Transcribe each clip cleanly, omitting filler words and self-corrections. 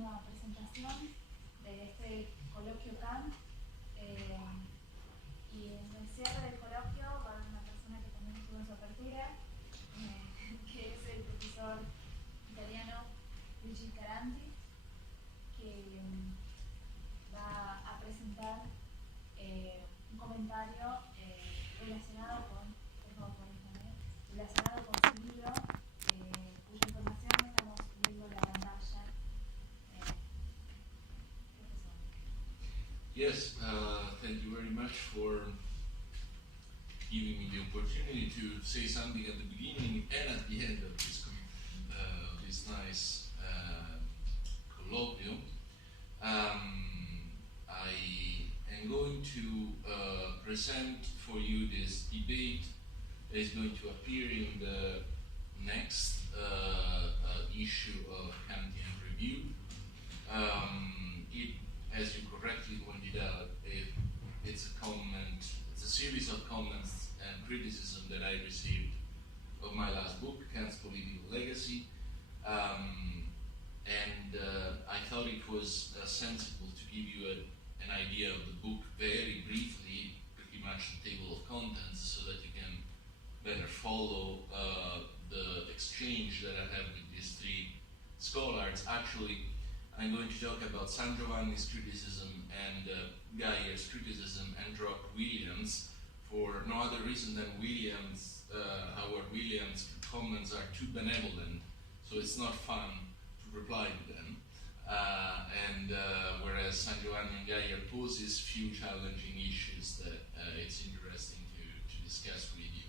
última presentación de este coloquio Kant. Y en el cierre del coloquio va a haber una persona que también estuvo en su apertura, que es el profesor italiano Luigi Caranti, que va a presentar un comentario relacionado con su libro, cuya información estamos viendo en la pantalla. Yes, thank you very much for giving me the opportunity to say something at the beginning and at the end of this nice colloquium. I am going to present for you this debate that is going to appear in the next issue of Kantian Review. As you correctly pointed out, it's a series of comments and criticism that I received of my last book, Kant's Political Legacy. I thought it was sensible to give you an idea of the book very briefly, pretty much the table of contents, so that you can better follow the exchange that I have with these three scholars. Actually, I'm going to talk about Sangiovanni's criticism and Geier's criticism and drop Williams for no other reason than Howard Williams' comments are too benevolent, so it's not fun to reply to them. Whereas Sangiovanni and Geier poses few challenging issues that it's interesting to discuss with you.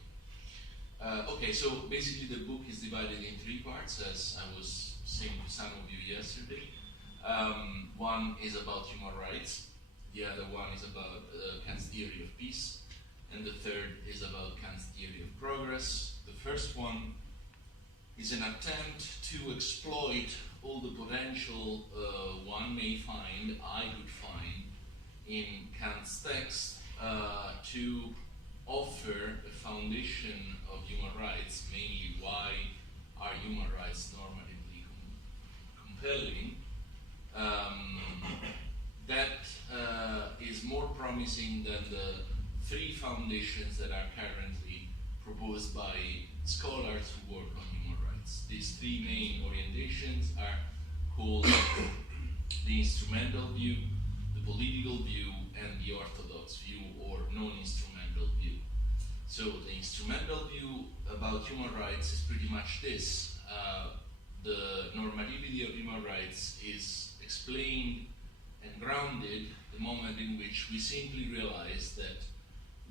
Okay, so basically the book is divided in three parts, as I was saying to some of you yesterday. One is about human rights, the other one is about Kant's theory of peace, and the third is about Kant's theory of progress. The first one is an attempt to exploit all the potential I could find in Kant's text to offer a foundation of human rights, mainly why are human rights normatively compelling. That is more promising than the three foundations that are currently proposed by scholars who work on human rights. These three main orientations are called the instrumental view, the political view, and the orthodox view or non-instrumental view. So the instrumental view about human rights is pretty much this. The normativity of human rights is explained and grounded the moment in which we simply realize that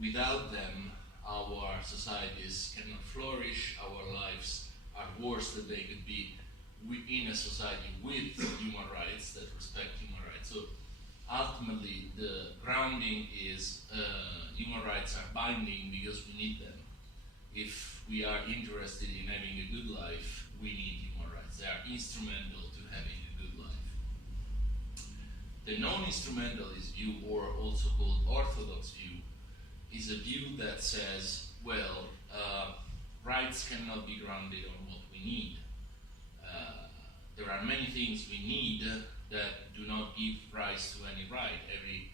without them our societies cannot flourish, our lives are worse than they could be in a society with human rights that respect human rights. So ultimately the grounding is human rights are binding because we need them. If we are interested in having a good life, we need human rights. They are instrumental to having a good life. The non-instrumentalist view, or also called orthodox view, is a view that says, well, rights cannot be grounded on what we need. There are many things we need that do not give rise to any right. Every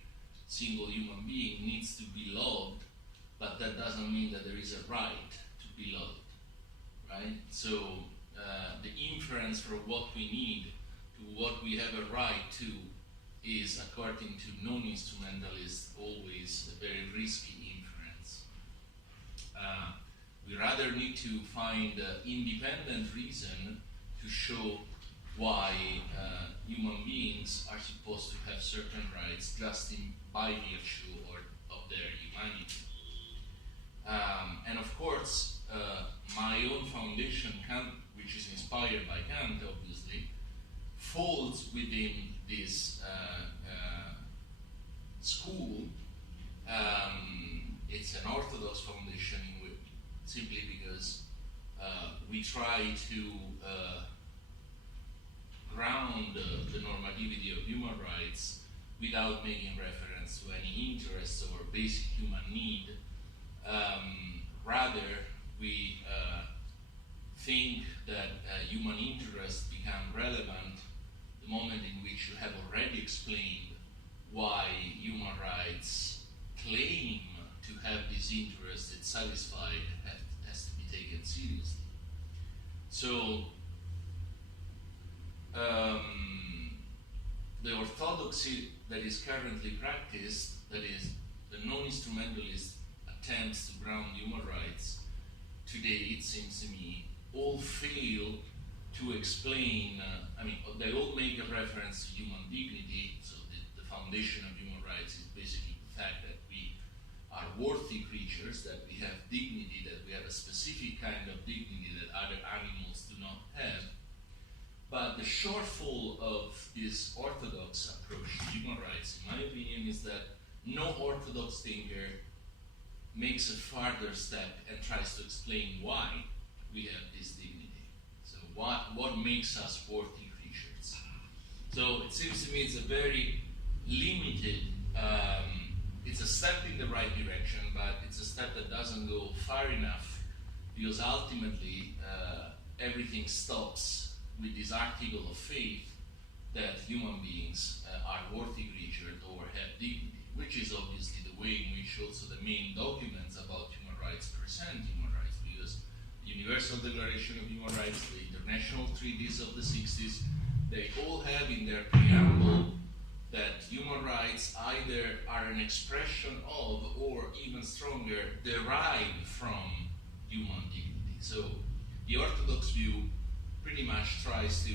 single human being needs to be loved, but that doesn't mean that there is a right to be loved, right? So the inference from what we need to what we have a right to is, according to non-instrumentalists, always a very risky inference. We rather need to find independent reason to show why human beings are supposed to have certain rights just by virtue of their humanity. And of course, my own foundation, Kant, which is inspired by Kant, obviously, falls within this school. It's an orthodox foundation simply because we try to ground the normativity of human rights without making reference to any interests or basic human need. Rather, we think that human interests become relevant the moment in which you have already explained why human rights claim to have this interest that's satisfied has to be taken seriously. So the orthodoxy that is currently practiced, that is the non-instrumentalist attempts to ground human rights, today it seems to me, all fail to explain, they all make a reference to human dignity, so the foundation of human rights is basically the fact that we are worthy creatures, that we have dignity, that we have a specific kind of dignity that other animals do not have. But the shortfall of this orthodox approach to human rights, in my opinion, is that no orthodox thinker makes a further step and tries to explain why we have this dignity. So what makes us worthy creatures? So it seems to me it's a very limited, it's a step in the right direction, but it's a step that doesn't go far enough, because ultimately everything stops with this article of faith that human beings are worthy creatures or have dignity, which is obviously the way in which also the main documents about human rights present human rights, because the Universal Declaration of Human Rights, the international treaties of the 60s, they all have in their preamble that human rights either are an expression of, or even stronger, derive from human dignity. So the orthodox view pretty much tries to,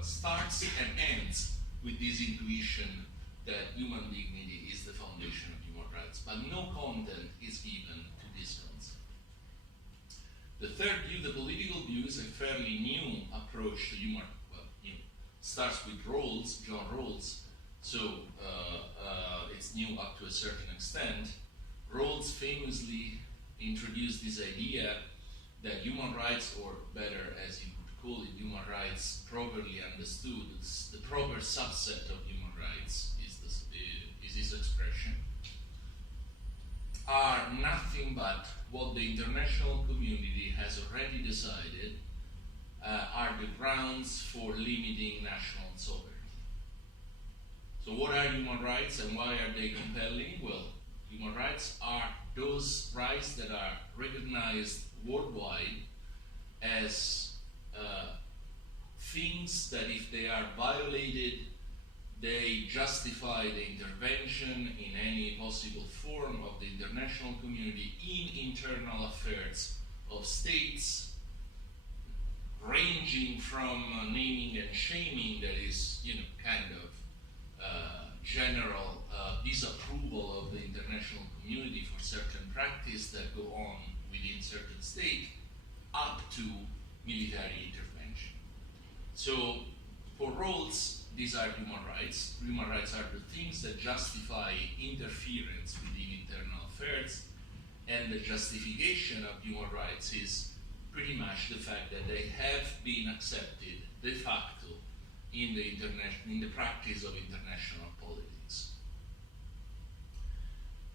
starts and ends with this intuition that human dignity is the foundation of human rights, but no content is given to this concept. The third view, the political view, is a fairly new approach to human, starts with Rawls, John Rawls, so it's new up to a certain extent. Rawls famously introduced this idea that human rights, or better as you could call it, human rights properly understood, the proper subset of human rights is this expression, are nothing but what the international community has already decided are the grounds for limiting national sovereignty. So what are human rights and why are they compelling? Well, human rights are those rights that are recognized worldwide as things that if they are violated, they justify the intervention in any possible form of the international community in internal affairs of states, ranging from naming and shaming, that is, kind of general disapproval of the international community for certain practice that go on within certain state, up to military intervention. So for Rawls, these are human rights. Human rights are the things that justify interference within internal affairs, and the justification of human rights is pretty much the fact that they have been accepted de facto in the practice of international politics.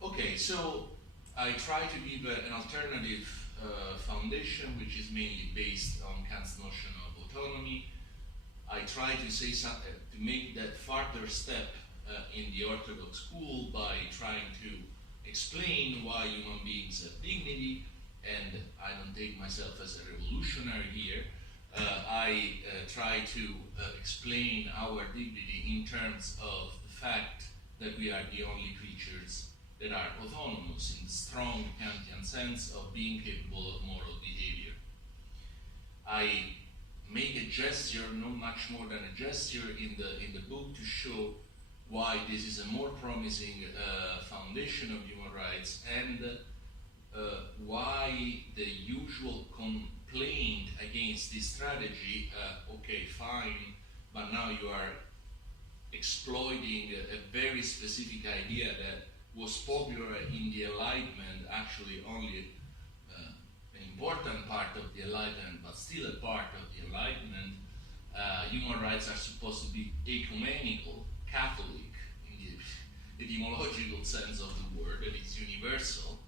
Okay, so I try to give an alternative foundation, which is mainly based on Kant's notion of autonomy. I try to say something, to make that further step in the Orthodox school by trying to explain why human beings have dignity, and I don't take myself as a revolutionary here. I try to explain our dignity in terms of the fact that we are the only creatures that are autonomous in the strong Kantian sense of being capable of moral behavior. I make a gesture, not much more than a gesture, in the book to show why this is a more promising foundation of human rights, and why the usual complaint against this strategy, okay, fine, but now you are exploiting a very specific idea that was popular in the Enlightenment, actually only an important part of the Enlightenment, but still a part of the Enlightenment. Human rights are supposed to be ecumenical, Catholic, in the etymological sense of the word, that is universal.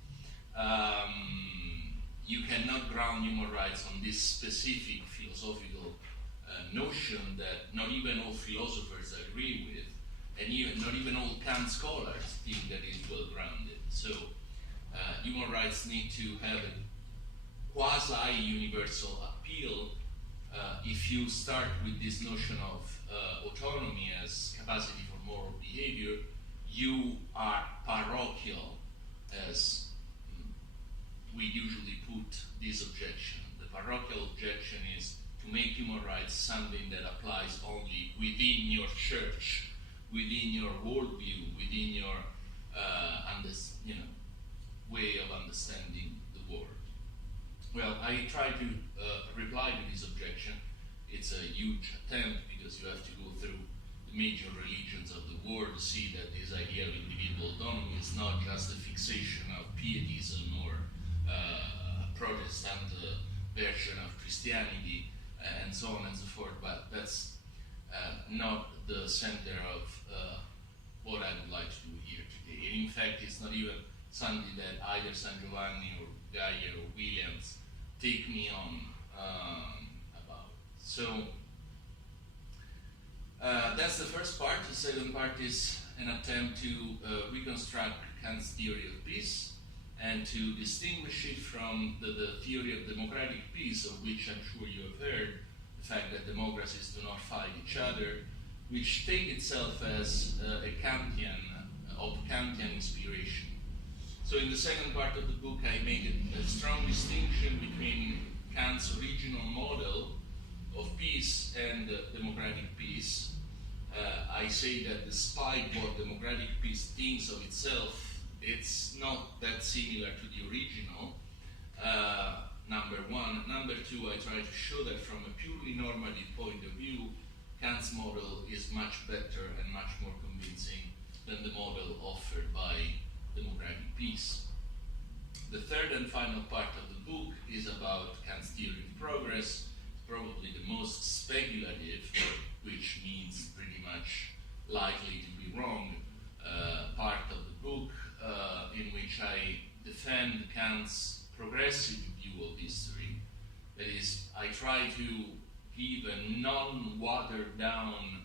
You cannot ground human rights on this specific philosophical notion that not even all philosophers agree with, and not even all Kant scholars think that is well grounded. So human rights need to have a quasi-universal appeal. If you start with this notion of autonomy as capacity for moral behavior, you are parochial, as we usually put this objection. The parochial objection is to make human rights something that applies only within your church, within your worldview, within your way of understanding the world. Well, I try to reply to this objection. It's a huge attempt because you have to go through the major religions of the world to see that this idea of individual autonomy is not just a fixation of pietism or Protestant version of Christianity and so on and so forth, but that's not the center of what I would like to do here today. And in fact, it's not even something that either Sangiovanni or Geyer or Williams take me on about. So that's the first part. The second part is an attempt to reconstruct Kant's theory of peace and to distinguish it from the theory of democratic peace, of which I'm sure you have heard, the fact that democracies do not fight each other, which take itself as a Kantian, of Kantian inspiration. So in the second part of the book, I make a strong distinction between Kant's original model of peace and democratic peace. I say that despite what democratic peace thinks of itself, it's not that similar to the original, number one. Number two, I try to show that from a purely normative point of view, Kant's model is much better and much more convincing than the model offered by democratic peace. The third and final part of the book is about Kant's theory of progress, probably the most speculative, which means pretty much likely to be wrong, part of the book, in which I defend Kant's progressive view of history. That is, I try to give a non-watered down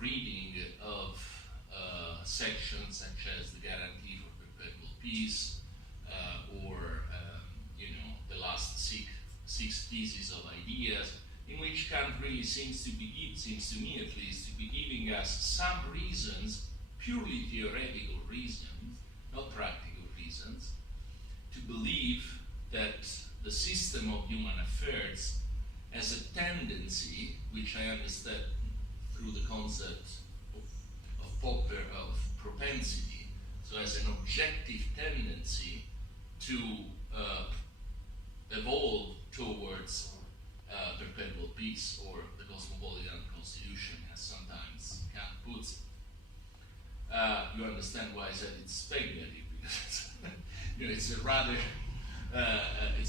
reading of sections such as the guarantee for perpetual peace, or the last six theses of ideas, in which Kant really seems to me at least, to be giving us some reasons, purely theoretical reasons, not practical reasons, to believe that the system of human affairs has a tendency, which I understand through the concept of Popper of propensity, so as an objective tendency to evolve towards perpetual peace, or the cosmopolitan constitution, as sometimes Kant puts it. You understand why I said it's speculative, because it's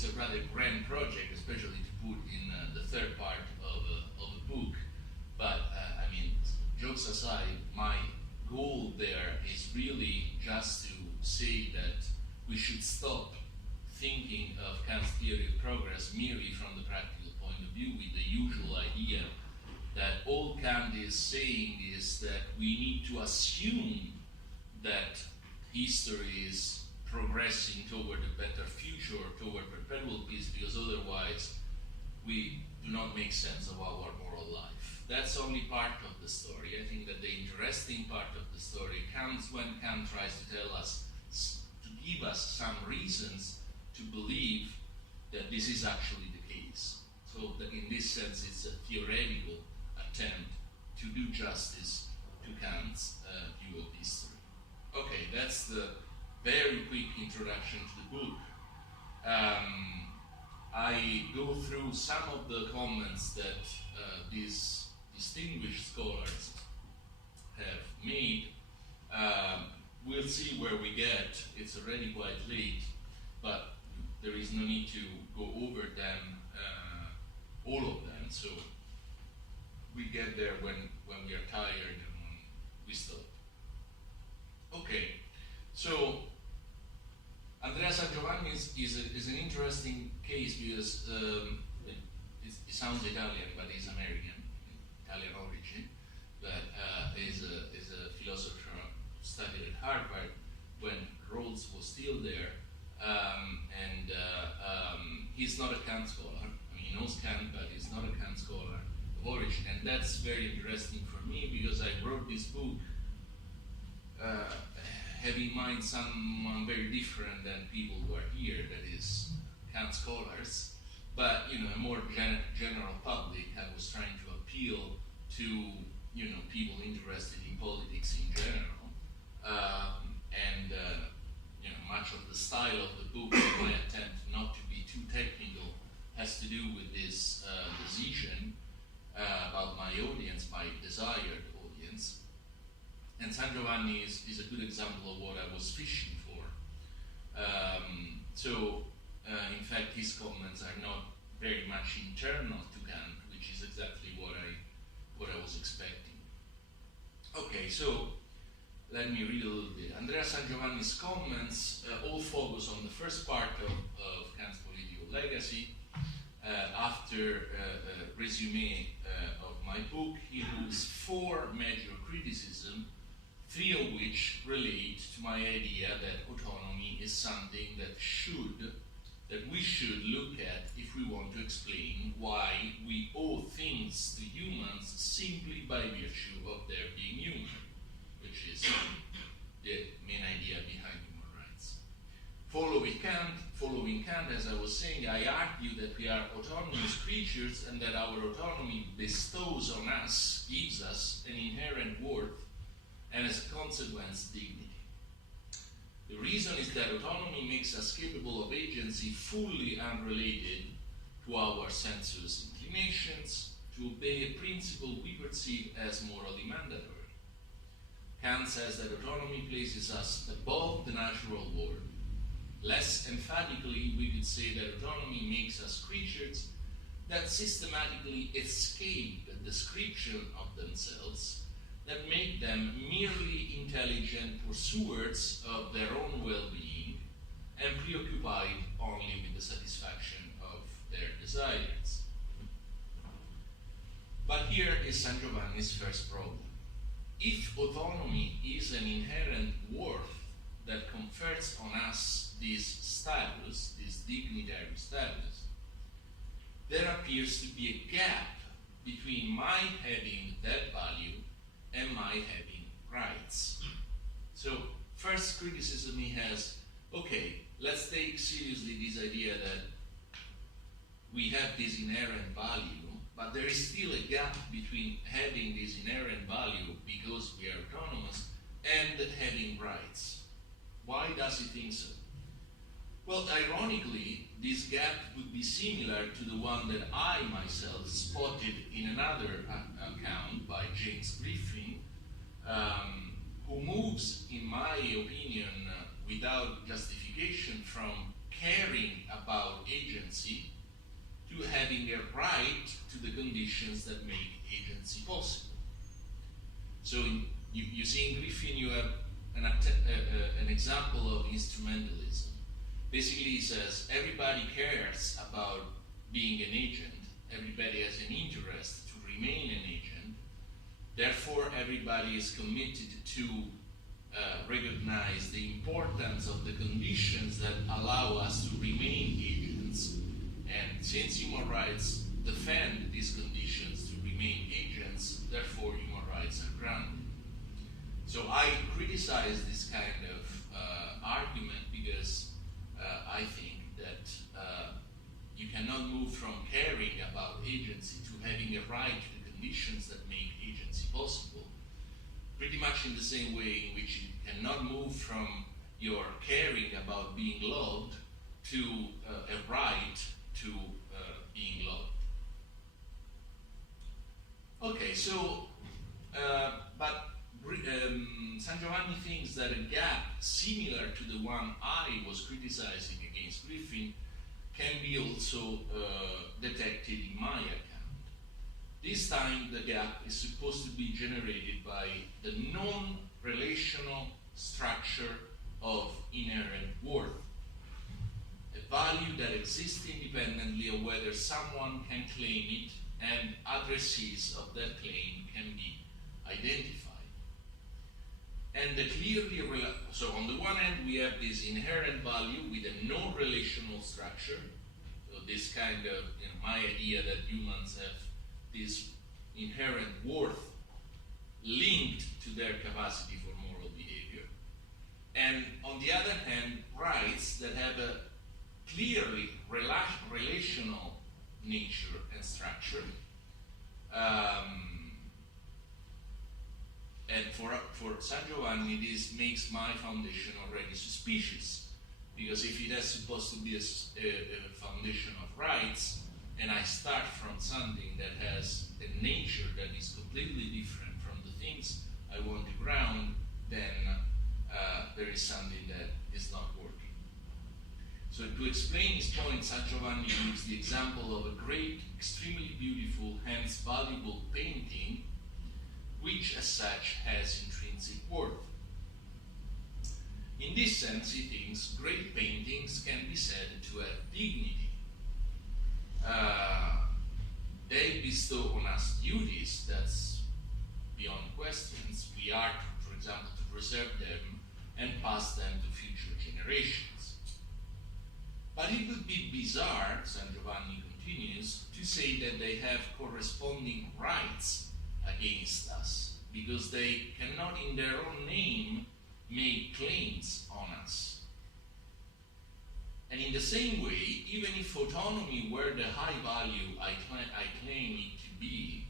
a rather grand project, especially to put in the third part of a book. But jokes aside, my goal there is really just to say that we should stop thinking of Kant's theory of progress merely from the practical point of view, with the usual idea that all Kant is saying is that we need to assume that history is progressing toward a better future, toward perpetual peace, because otherwise we do not make sense of our moral life. That's only part of the story. I think that the interesting part of the story comes when Kant tries to tell us, to give us some reasons to believe that this is actually the case. So that in this sense, it's a theoretical attempt to do justice to Kant's view of history. Okay, that's the very quick introduction to the book. I go through some of the comments that these distinguished scholars have made. We'll see where we get. It's already quite late, but there is no need to go over them, all of them. So we get there when we are tired and when we stop. Okay, so Andrea Sangiovanni is an interesting case because it sounds Italian, but he's American. Italian origin, but is a philosopher who studied at Harvard when Rawls was still there, and he's not a Kant scholar. I mean, he knows Kant, but he's not a Kant scholar of origin, and that's very interesting for me because I wrote this book having in mind someone very different than people who are here, that is Kant scholars, but a more general public. I was trying to appeal to people interested in politics in general, and much of the style of the book, my attempt not to be too technical, has to do with this decision about my audience, my desired audience. And Sangiovanni is a good example of what I was fishing for. In fact, his comments are not very much internal to Kant, which is exactly what I was expecting. Okay, so let me read a little bit. Andrea Sangiovanni's comments all focus on the first part of Kant's political legacy. After a resume of my book, he moves 4 major criticisms, 3 of which relate to my idea that autonomy is something that we should look at if we want to explain why we owe things to humans simply by virtue of their being human, which is the main idea behind human rights. Following Kant, as I was saying, I argue that we are autonomous creatures and that our autonomy bestows on us, gives us an inherent worth, and as a consequence, dignity. The reason is that autonomy makes us capable of agency fully unrelated to our sensuous inclinations, to obey a principle we perceive as morally mandatory. Kant says that autonomy places us above the natural world. Less emphatically, we could say that autonomy makes us creatures that systematically escape the description of themselves, that make them merely intelligent pursuers of their own well-being and preoccupied only with the satisfaction of their desires. But here is Sangiovanni's first problem. If autonomy is an inherent worth that confers on us this status, this dignitary status, there appears to be a gap between my having that value and my having rights. So, first criticism he has, okay, let's take seriously this idea that we have this inherent value, but there is still a gap between having this inherent value because we are autonomous and having rights. Why does he think so? Well, ironically, this gap would be similar to the one that I myself spotted in another account by James Griffin, who moves, in my opinion, without justification from caring about agency to having a right to the conditions that make agency possible. So you see in Griffin you have an example of instrumentalism. Basically he says everybody cares about being an agent, everybody has an interest to remain an agent, therefore everybody is committed to recognize the importance of the conditions that allow us to remain agents. And since human rights defend these conditions to remain agents, therefore human rights are granted. So I criticize this kind of argument because I think that you cannot move from caring about agency to having a right to the conditions that make agency possible, pretty much in the same way in which you cannot move from your caring about being loved to a right to being loved. Okay, so, but Sangiovanni thinks that a gap similar to the one I was criticizing against Griffin can be also detected in my account. This time the gap is supposed to be generated by the non-relational structure of inherent worth, a value that exists independently of whether someone can claim it and addressees of that claim can be identified. And so on the one hand, we have this inherent value with a non-relational structure. So this kind of, my idea that humans have this inherent worth linked to their capacity for moral behavior. And on the other hand, rights that have a clearly relational nature and structure. And for Sangiovanni, this makes my foundation already suspicious, because if it is supposed to be a foundation of rights, and I start from something that has a nature that is completely different from the things I want to ground, then there is something that is not working. So to explain his point, Sangiovanni gives the example of a great, extremely beautiful, hence valuable painting, which as such has intrinsic worth. In this sense, he thinks great paintings can be said to have dignity. They bestow on us duties that's beyond questions. We are, for example, to preserve them and pass them to future generations. But it would be bizarre, Sangiovanni continues, to say that they have corresponding rights against us, because they cannot in their own name make claims on us. And in the same way, even if autonomy were the high value I claim it to be,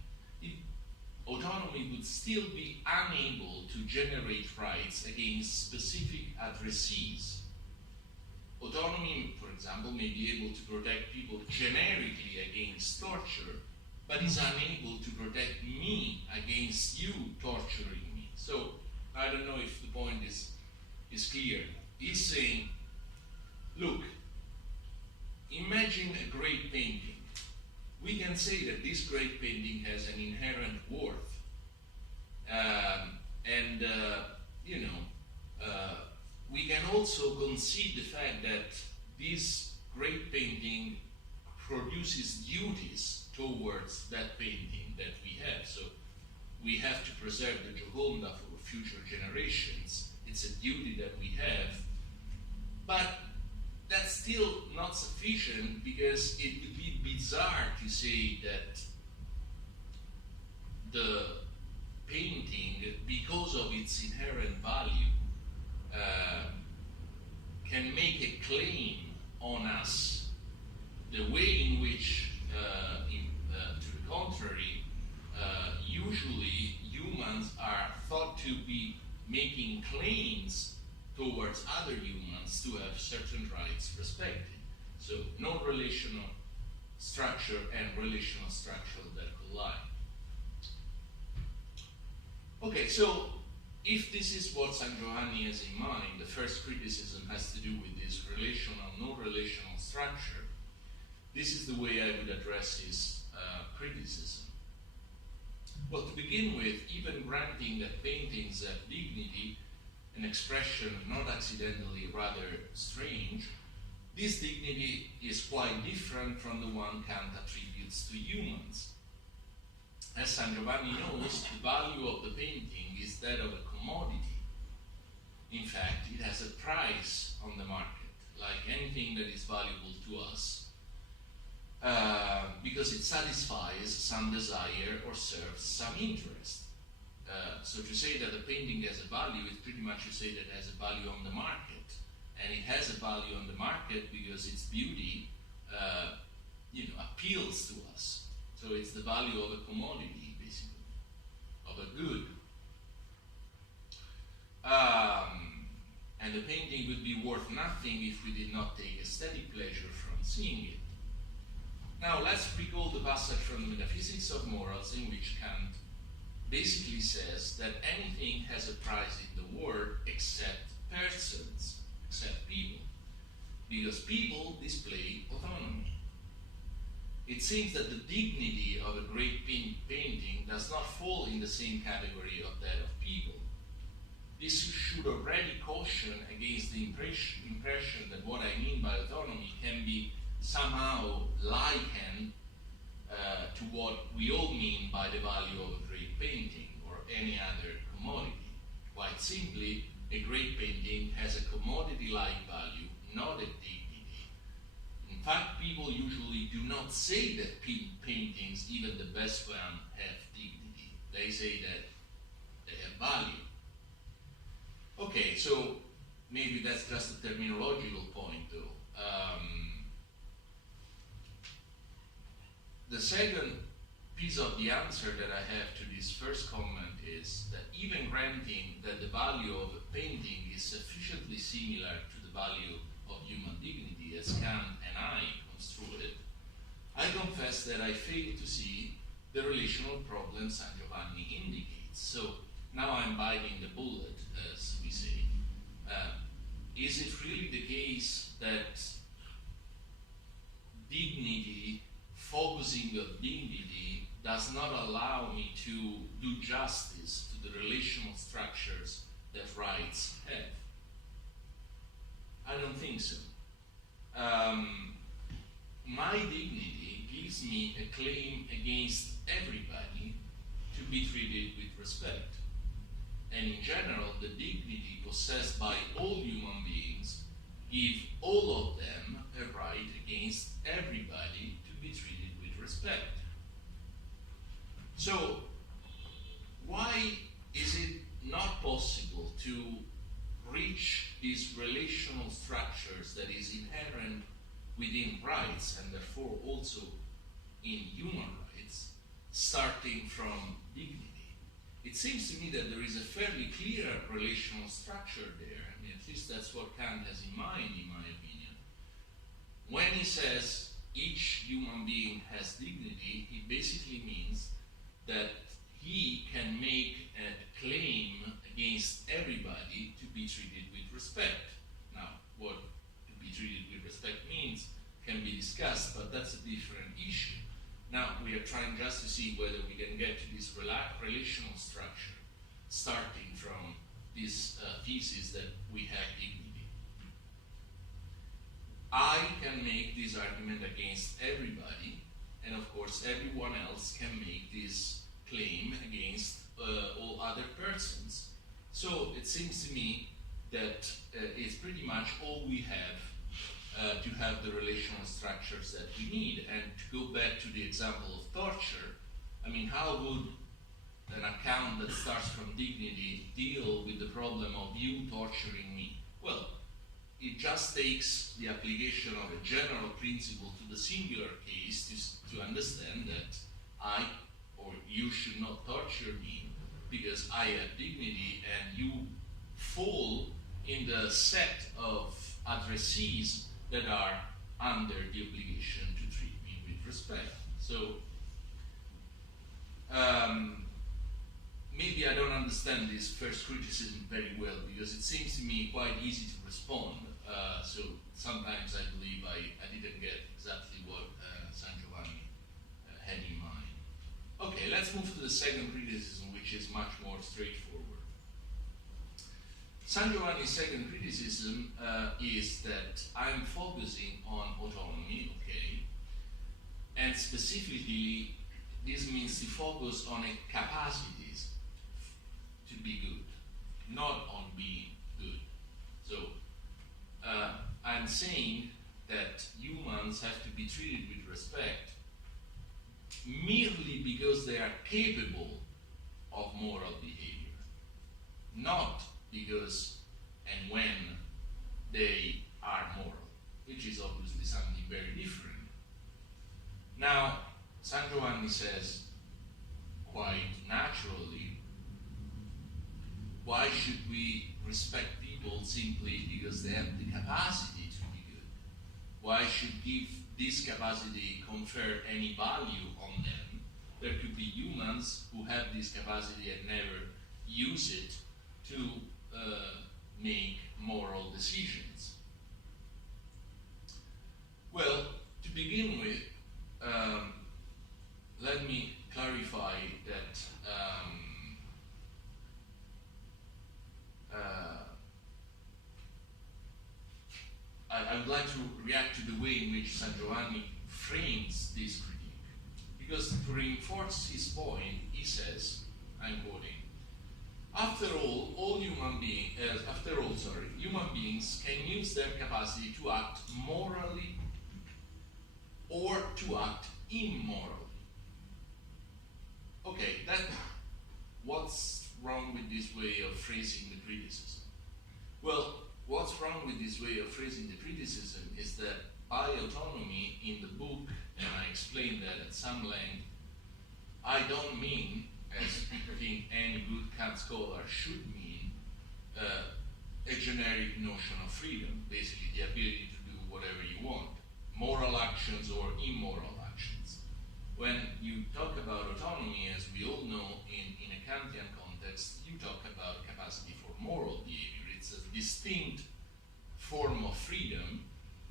autonomy would still be unable to generate rights against specific addressees. Autonomy, for example, may be able to protect people generically against torture, but is unable to protect me against you torturing me. So, I don't know if the point is clear. He's saying, look, imagine a great painting. We can say that this great painting has an inherent worth. We can also concede the fact that this great painting produces duties towards that painting that we have. So we have to preserve the Gioconda for future generations. It's a duty that we have. But that's still not sufficient, because it would be bizarre to say that the painting, because of its inherent value, can make a claim on us, the way in which, to the contrary, usually humans are thought to be making claims towards other humans to have certain rights respected. So non-relational structure and relational structure that collide. Okay, so if this is what Sangiovanni has in mind, the first criticism has to do with this relational, non-relational structure. This is the way I would address his criticism. Well, to begin with, even granting that paintings have dignity, an expression not accidentally rather strange, this dignity is quite different from the one Kant attributes to humans. As Sangiovanni knows, the value of the painting is that of a commodity. In fact, it has a price on the market, like anything that is valuable to us, because it satisfies some desire or serves some interest. So to say that a painting has a value is pretty much to say that it has a value on the market. And it has a value on the market because its beauty appeals to us. So it's the value of a commodity, basically, of a good. And the painting would be worth nothing if we did not take aesthetic pleasure from seeing it. Now let's recall the passage from the Metaphysics of Morals, in which Kant basically says that anything has a price in the world except persons, except people, because people display autonomy. It seems that the dignity of a great painting does not fall in the same category of that of people. This should already caution against the impression that what I mean by autonomy can be somehow likened to what we all mean by the value of a great painting or any other commodity. Quite simply, a great painting has a commodity-like value, not a dignity. In fact, people usually do not say that paintings, even the best ones, have dignity. They say that they have value. Okay, so maybe that's just a terminological point, though. The second piece of the answer that I have to this first comment is that even granting that the value of a painting is sufficiently similar to the value of human dignity as Kant and I construed it, I confess that I fail to see the relational problem Sangiovanni indicates. So now I'm biting the bullet, as we say. Is it really the case that dignity, focusing on dignity, does not allow me to do justice to the relational structures that rights have? I don't think so. My dignity gives me a claim against everybody to be treated with respect. And in general, the dignity possessed by all human beings give all of them a right against everybody to be treated with respect. So, why is it not possible to reach these relational structures that is inherent within rights and therefore also in human rights, starting from dignity? It seems to me that there is a fairly clear relational structure there. I mean, at least that's what Kant has in mind, in my opinion. When he says each human being has dignity, he basically means that he can make a claim against everybody to be treated with respect. Now, what to be treated with respect means can be discussed, but that's a different issue. Now, we are trying just to see whether we can get to this relational structure, starting from this thesis that we have dignity. I can make this argument against everybody, and of course everyone else can make this claim against all other persons. So it seems to me that it's pretty much all we have to have the relational structures that we need. And to go back to the example of torture, I mean, how would an account that starts from dignity deal with the problem of you torturing me? Well, it just takes the application of a general principle to the singular case to understand that I or you should not torture me because I have dignity, and you fall in the set of addressees that are under the obligation to treat me with respect. So maybe I don't understand this first criticism very well, because it seems to me quite easy to respond. So sometimes I believe I didn't get exactly what Sangiovanni had in mind. Okay, let's move to the second criticism, which is much more straightforward. Sangiovanni's second criticism is that I'm focusing on autonomy, okay, and specifically this means to focus on a capacities to be good, not on being good. So I'm saying that humans have to be treated with respect merely because they are capable of moral behavior, not because and when they are moral, which is obviously something very different. Now, Sangiovanni says, quite naturally, why should we respect people simply because they have the capacity to be good? Why should this capacity confer any value on them? There could be humans who have this capacity and never use it to make moral decisions. Well, to begin with, let me clarify that I would like to react to the way in which Sangiovanni frames this critique. Because to reinforce his point, he says, I'm quoting, after all human beings can use their capacity to act morally or to act immorally. Okay, what's wrong with this way of phrasing the criticism? Well, what's wrong with this way of phrasing the criticism is that by autonomy in the book, and I explained that at some length, I don't mean, as I think any good Kant scholar should mean, a generic notion of freedom, basically the ability to do whatever you want, moral actions or immoral actions. When you talk about autonomy, as we all know, in a Kantian context, you talk about capacity for moral behavior. It's a distinct form of freedom,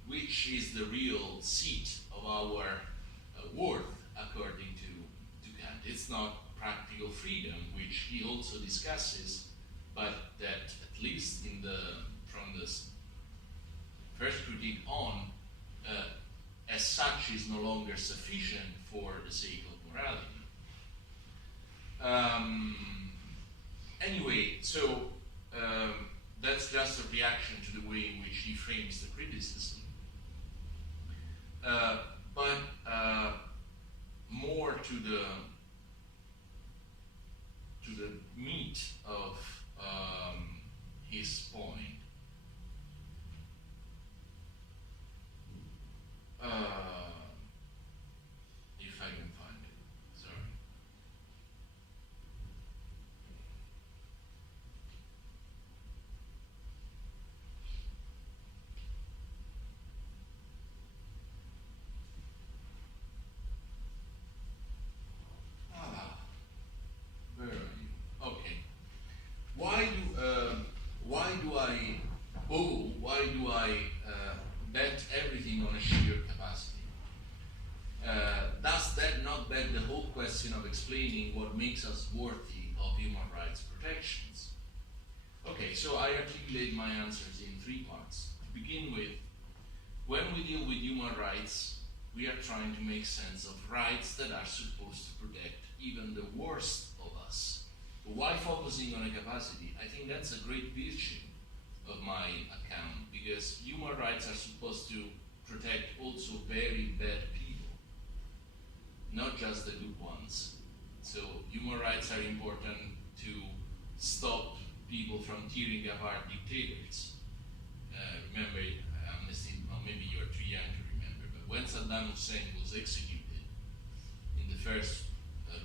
which is the real seat of our worth, according to Kant. It's not practical freedom, which he also discusses, but that at least from the first critique on, as such is no longer sufficient for the sake of morality. Anyway, so that's just a reaction to the way in which he frames the criticism. But more to the meat of his point. If I can find it, sorry. Where are you? Okay. Why do I bet everything on a sheer capacity? Does that not beg the whole question of explaining what makes us worthy of human rights protections? Okay, so I articulate my answers in three parts. To begin with, when we deal with human rights, we are trying to make sense of rights that are supposed to protect even the worst of us. But why focusing on a capacity? I think that's a great virtue of my account, because human rights are supposed to protect also very bad people, not just the good ones. So human rights are important to stop people from tearing apart dictators. Remember, Amnesty, well, maybe you're too young to remember, but when Saddam Hussein was executed in the first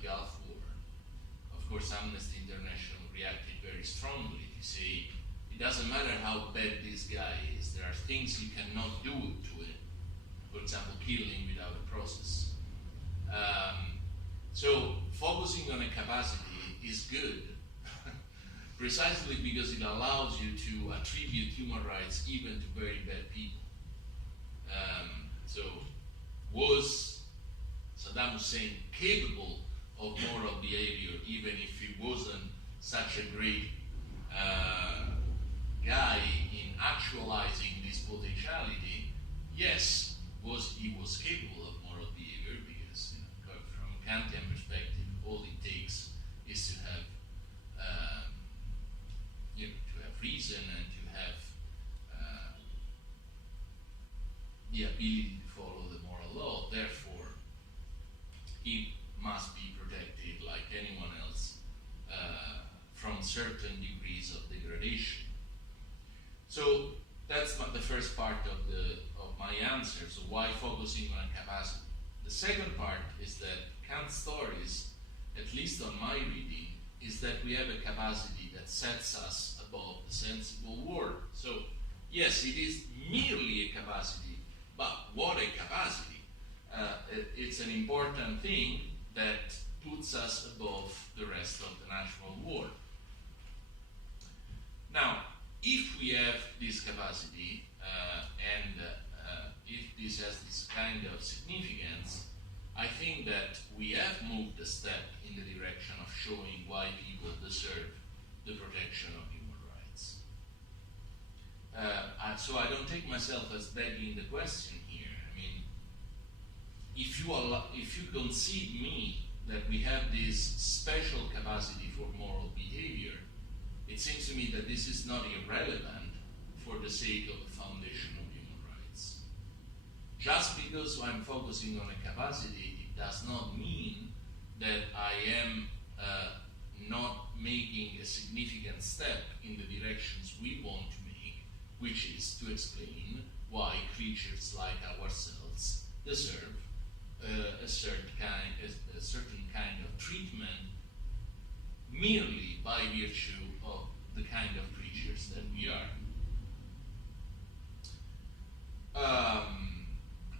Gulf War, of course Amnesty International reacted very strongly to say, it doesn't matter how bad this guy is, there are things you cannot do to him. For example, killing without a process. So focusing on a capacity is good, precisely because it allows you to attribute human rights even to very bad people. So was Saddam Hussein capable of moral behavior even if he wasn't such a great guy in actualizing this potentiality? Yes, he was capable of moral behavior, because from a Kantian perspective, all it takes is to have reason and to have the ability to follow the moral law. Therefore, he must be protected like anyone else from certain degrees of degradation. So that's the first part of my answer. So why focusing on capacity? The second part is that Kant's stories, at least on my reading, is that we have a capacity that sets us above the sensible world. So yes, it is merely a capacity, but what a capacity. It's an important thing that puts us above the rest of the natural world. Now, if we have this capacity, and if this has this kind of significance, I think that we have moved a step in the direction of showing why people deserve the protection of human rights. So I don't take myself as begging the question here. I mean, if you concede me that we have this special capacity for moral behavior, it seems to me that this is not irrelevant for the sake of the foundation of human rights. Just because I'm focusing on a capacity, it does not mean that I am not making a significant step in the directions we want to make, which is to explain why creatures like ourselves deserve a certain kind of treatment merely by virtue of the kind of creatures that we are.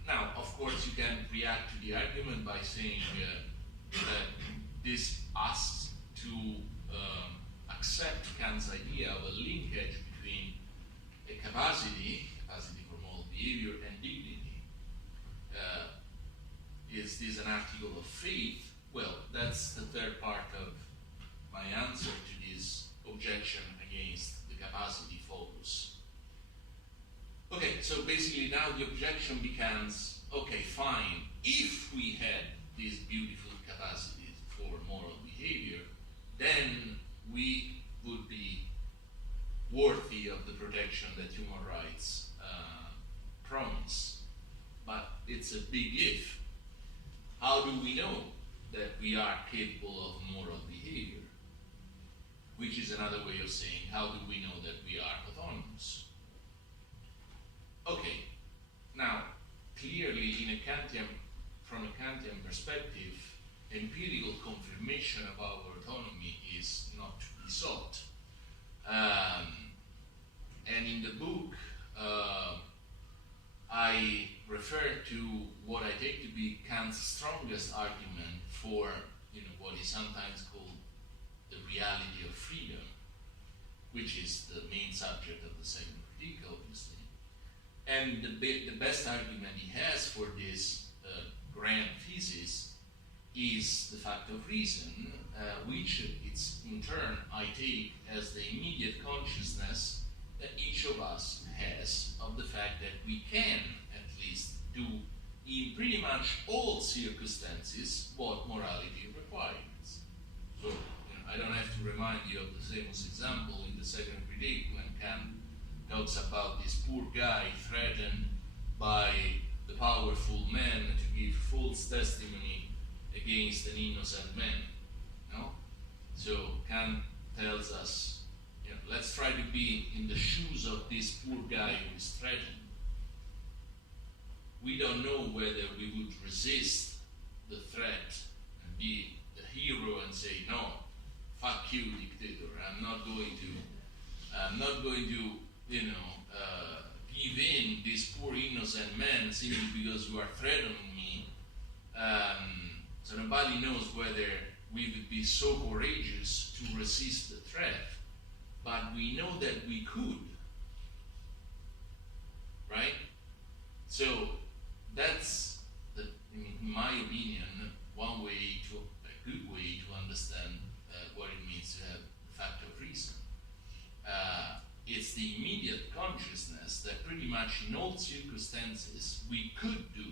Now, of course, you can react to the argument by saying that this asks to accept Kant's idea of a linkage between a capacity for moral behavior, and dignity. Is this an article of faith? Well, that's the third part of my answer to this objection against the capacity focus. Okay, so basically now the objection becomes, okay, fine, if we had these beautiful capacities for moral behavior, then we would be worthy of the protection that human rights promise. But it's a big if. How do we know that we are capable of moral behavior? Which is another way of saying, how do we know that we are autonomous? Okay, now, clearly from a Kantian perspective, empirical confirmation of our autonomy is not to be sought. And in the book, I refer to what I take to be Kant's strongest argument for what is sometimes called the reality of freedom, which is the main subject of the second critique, obviously. And the best argument he has for this grand thesis is the fact of reason, which it's in turn I take as the immediate consciousness that each of us has of the fact that we can at least do in pretty much all circumstances what morality requires. So I don't have to remind you of the famous example in the second critique when Kant talks about this poor guy threatened by the powerful man to give false testimony against an innocent man. No? So Kant tells us, let's try to be in the shoes of this poor guy who is threatened. We don't know whether we would resist the threat and be the hero and say, no, fuck you, dictator. I'm not going to give in this poor innocent man simply because you are threatening me. So nobody knows whether we would be so courageous to resist the threat, but we know that we could, right? So that's, in my opinion, a good way to understand what it means to have the fact of reason. It's the immediate consciousness that pretty much in all circumstances we could do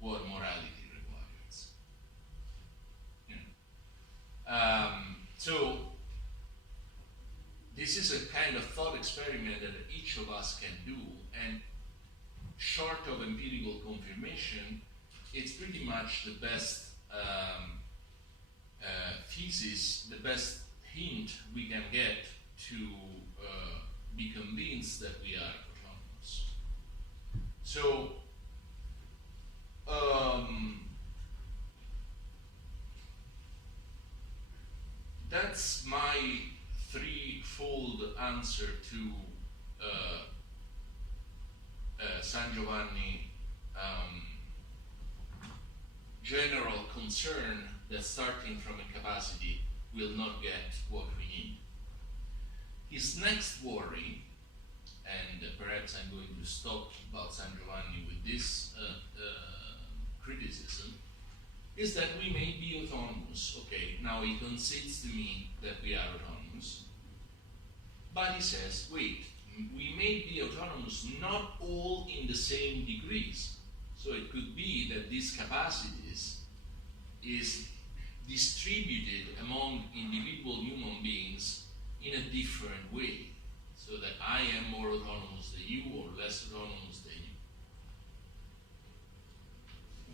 what morality requires. So this is a kind of thought experiment that each of us can do, and short of empirical confirmation, it's pretty much the best thesis, the best hint we can get to be convinced that we are autonomous. So, that's my threefold answer to Sangiovanni general concern that starting from a capacity will not get what we need. His next worry, and perhaps I'm going to stop about Sangiovanni with this criticism, is that we may be autonomous. Okay, now he concedes to me that we are autonomous, but he says, wait, we may be autonomous not all in the same degrees. So it could be that these capacities is distributed among individual human beings in a different way, so that I am more autonomous than you or less autonomous than you.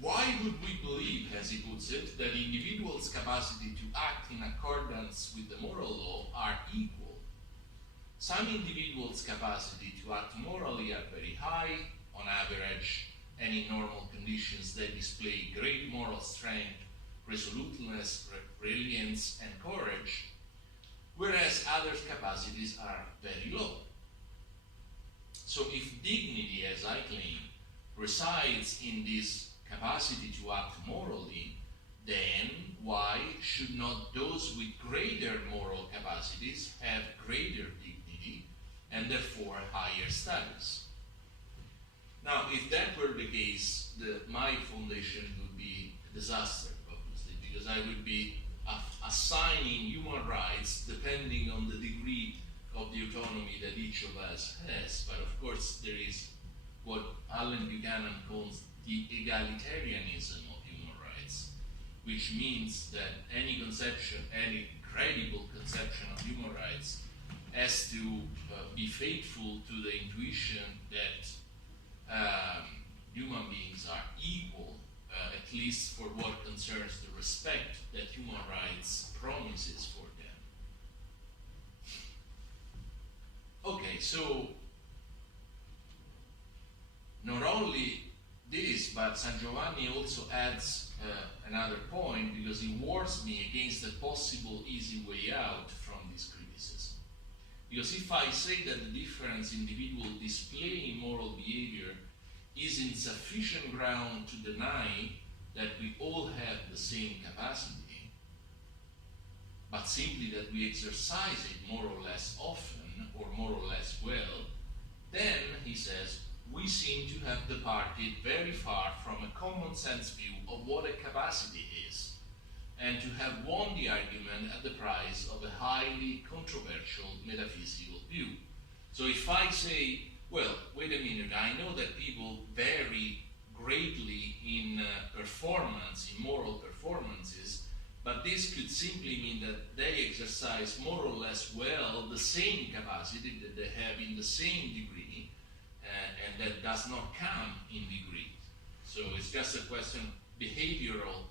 Why would we believe, as he puts it, that individuals' capacity to act in accordance with the moral law are equal? Some individuals' capacity to act morally are very high, on average, and in normal conditions they display great moral strength, resoluteness, brilliance, and courage, whereas others' capacities are very low. So if dignity, as I claim, resides in this capacity to act morally, then why should not those with greater moral capacities have greater dignity and therefore higher status? Now, if that were the case, my foundation would be a disaster, obviously, because I would be assigning human rights depending on the degree of the autonomy that each of us has. But of course, there is what Alan Buchanan calls the egalitarianism of human rights, which means that any conception, any credible conception of human rights has to be faithful to the intuition that human beings are equal, at least for what concerns the respect that human rights promises for them. Okay, so not only this, but Sangiovanni also adds another point, because he warns me against a possible easy way out from this criticism. Because if I say that the difference individuals display in moral behavior is insufficient ground to deny that we all have the same capacity, but simply that we exercise it more or less often or more or less well, then, he says, we seem to have departed very far from a common sense view of what a capacity is, and to have won the argument at the price of a highly controversial metaphysical view. So if I say, well, wait a minute, I know that people vary greatly in performance, in moral performances, but this could simply mean that they exercise more or less well the same capacity that they have in the same degree, and that does not come in degree. So it's just a question of behavioral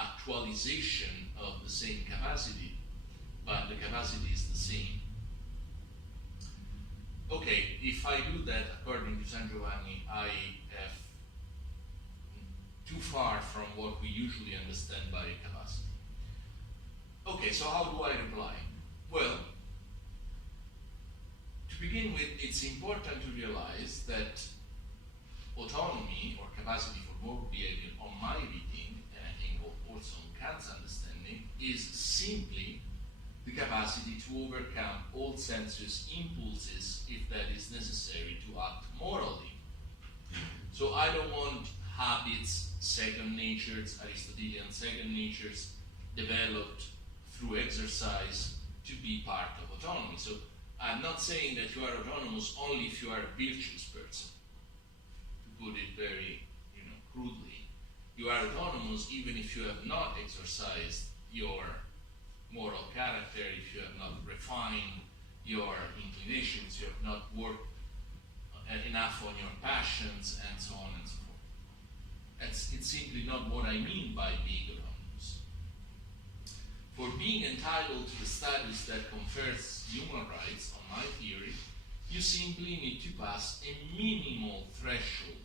actualization of the same capacity, but the capacity is the same. Okay, if I do that according to Sangiovanni, I have too far from what we usually understand by capacity. Okay, so how do I reply? Well, to begin with, it's important to realize that autonomy, or capacity for moral behavior, on my reading, and I think also on Kant's understanding, is simply the capacity to overcome all sensuous impulses if that is necessary to act morally. So I don't want habits, second natures, Aristotelian second natures, developed through exercise to be part of autonomy. So I'm not saying that you are autonomous only if you are a virtuous person, to put it very crudely. You are autonomous even if you have not exercised your moral character, if you have not refined your inclinations, you have not worked enough on your passions, and so on and so forth. It's simply not what I mean by being autonomous. For being entitled to the status that confers human rights, on my theory, you simply need to pass a minimal threshold.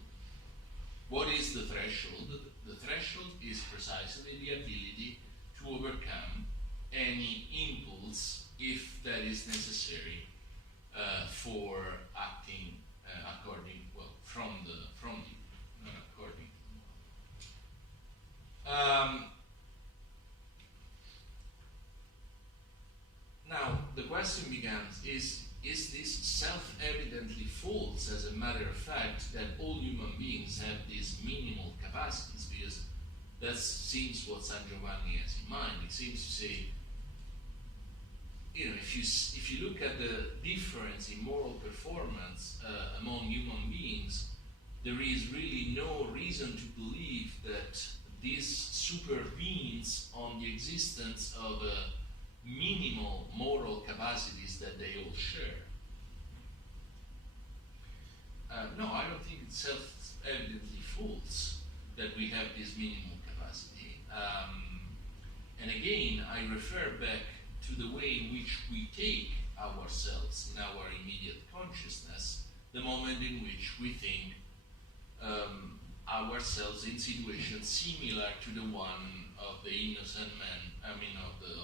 What is the threshold? The threshold is precisely the ability to overcome any impulse if that is necessary for acting according, well, from the not according to the law. Now the question becomes: is this self-evidently false, as a matter of fact, that all human beings have these minimal capacities? Because that seems what Sangiovanni has in mind. He seems to say, if you look at the difference in moral performance among human beings, there is really no reason to believe that this supervenes on the existence of minimal moral capacities that they all share. No, I don't think it's self-evidently false that we have this minimal capacity. And again, I refer back to the way in which we take ourselves in our immediate consciousness, the moment in which we think ourselves in situations similar to the one of the innocent man, of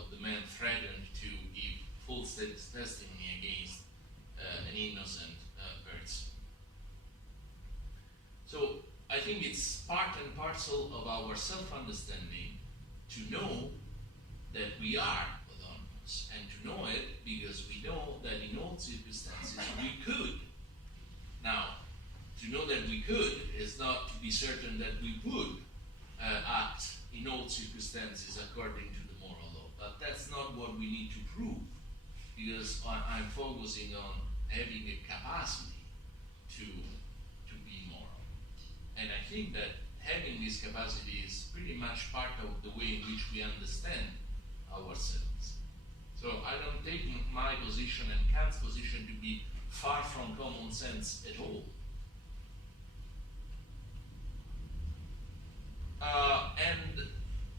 the man threatened to give false testimony against an innocent person. So I think it's part and parcel of our self-understanding to know that we are autonomous, and to know it because we know that in all circumstances we could. Now, to know that we could is not to be certain that we would act in all circumstances according to the moral law. But that's not what we need to prove, because I'm focusing on having a capacity to be moral. And I think that having this capacity is pretty much part of the way in which we understand ourselves. So I don't take my position and Kant's position to be far from common sense at all. And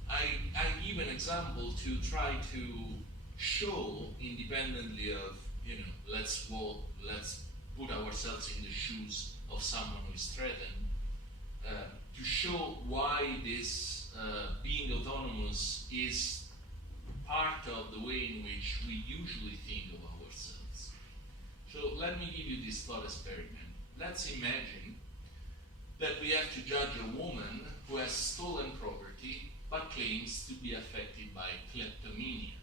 I give an example to try to show, independently of, let's put ourselves in the shoes of someone who is threatened, to show why this being autonomous is part of the way in which we usually think of ourselves. So let me give you this thought experiment. Let's imagine that we have to judge a woman who has stolen property but claims to be affected by kleptomania.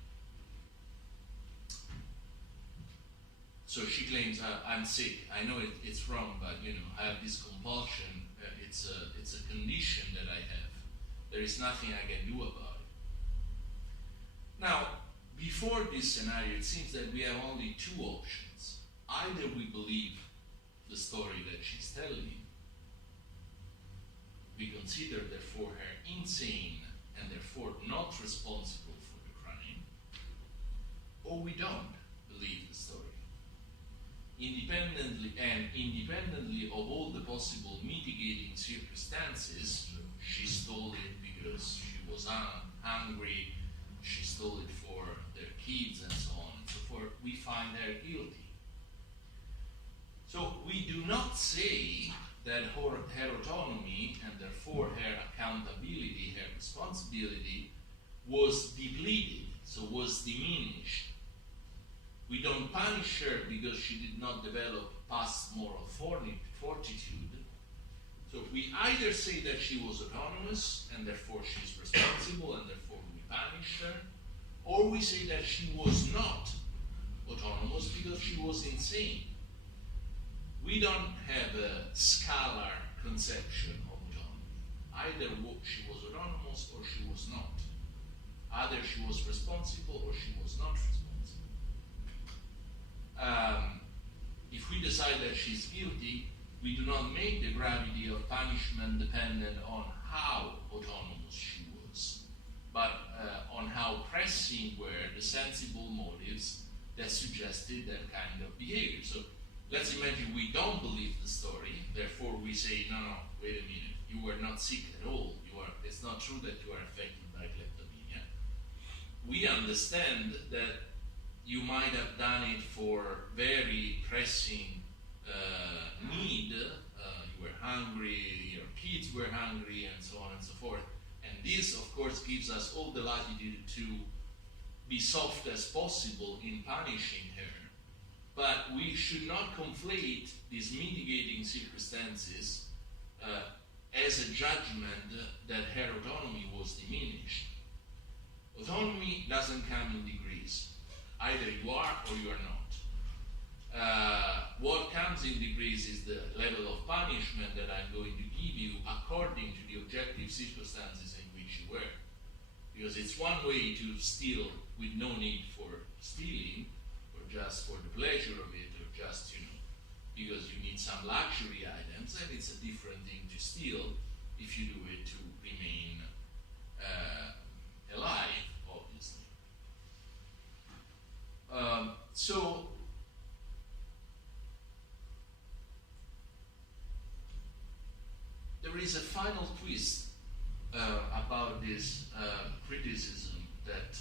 So she claims, I'm sick. I know it's wrong, but I have this compulsion. It's a condition that I have. There is nothing I can do about it. Now, before this scenario, it seems that we have only two options. Either we believe the story that she's telling, we consider therefore her insane and therefore not responsible for the crime, or we don't believe the story. Independently of all the possible mitigating circumstances, she stole it because she was hungry, she stole it for their kids and so on and so forth, we find her guilty. So we do not say that her autonomy and therefore her accountability, her responsibility was depleted, so was diminished. We don't punish her because she did not develop past moral fortitude. So we either say that she was autonomous and therefore she's responsible and therefore we punish her, or we say that she was not autonomous because she was insane. We don't have a scalar conception of autonomy. Either she was autonomous or she was not. Either she was responsible or she was not responsible. If we decide that she's guilty, we do not make the gravity of punishment dependent on how autonomous she was, but on how pressing were the sensible motives that suggested that kind of behavior. So let's imagine we don't believe the story, therefore we say, no, wait a minute, you were not sick at all. It's not true that you are affected by kleptomania. We understand that you might have done it for very pressing need. You were hungry, your kids were hungry, and so on and so forth. And this, of course, gives us all the latitude to be soft as possible in punishing her. But we should not conflate these mitigating circumstances as a judgment that her autonomy was diminished. Autonomy doesn't come in degrees. Either you are or you are not. What comes in degrees is the level of punishment that I'm going to give you according to the objective circumstances in which you were. Because it's one way to steal with no need for stealing, or just for the pleasure of it, or just, because you need some luxury items, and it's a different thing to steal if you do it to remain alive, obviously. So there is a final twist about this criticism that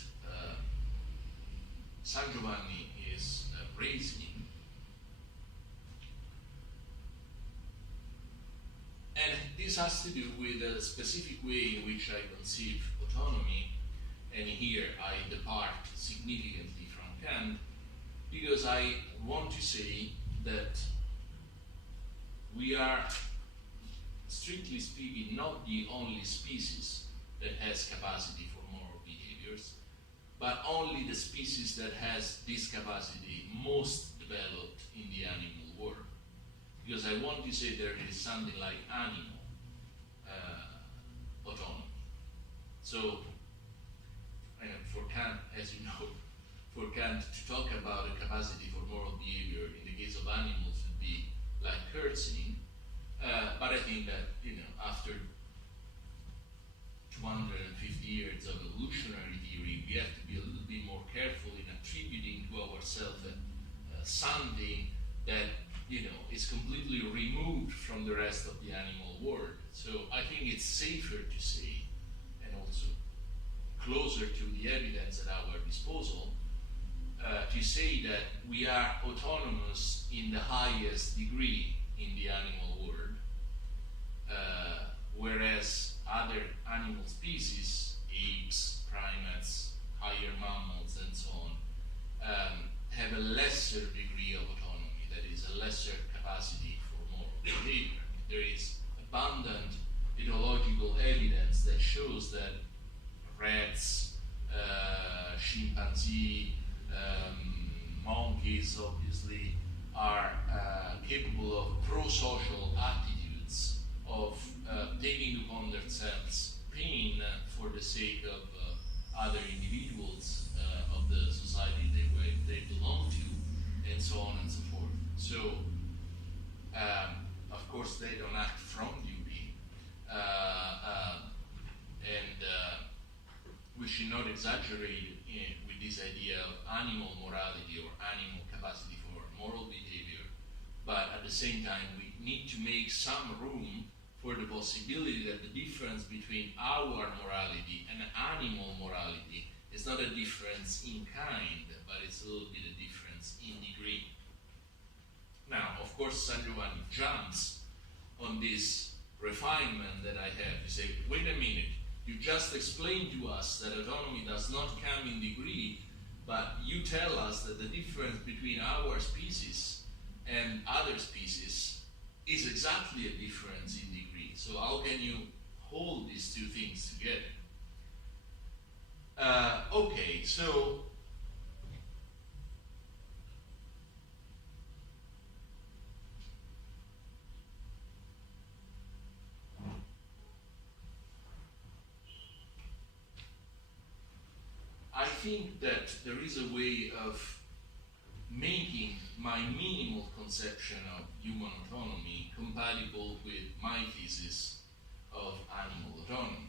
Sangiovanni is raising. And this has to do with a specific way in which I conceive autonomy, and here I depart significantly from Kant, because I want to say that we are, strictly speaking, not the only species that has capacity for moral behaviors, but only the species that has this capacity most developed in the animal world. Because I want to say there is something like animal autonomy. So, for Kant, as you know, for Kant to talk about a capacity for moral behavior in the case of animals would be like curtseying. But I think that, after 250 years of evolutionary theory, we have to be a little bit more careful in attributing to ourselves something that is completely removed from the rest of the animal world. So I think it's safer to say, and also closer to the evidence at our disposal, to say that we are autonomous in the highest degree in the animal world, whereas other animal species, apes, primates, higher mammals, and so on, have a lesser degree of autonomy, that is, a lesser capacity for moral behavior. There is abundant ethological evidence that shows that rats, chimpanzee, monkeys, obviously, are capable of pro-social attitudes, of taking upon themselves pain for the sake of other individuals of the society they belong to, and so on and so forth. So, of course, they don't act from duty, and we should not exaggerate with this idea of animal morality or animal capacity for moral behavior, but at the same time, we need to make some room for the possibility that the difference between our morality and animal morality is not a difference in kind, but it's a little bit a difference in degree. Now, of course, Sangiovanni jumps on this refinement that I have to say, wait a minute, you just explained to us that autonomy does not come in degree, but you tell us that the difference between our species and other species is exactly a difference in degree. So how can you hold these two things together? Okay, so I think that there is a way of making my minimal conception of human autonomy compatible with my thesis of animal autonomy.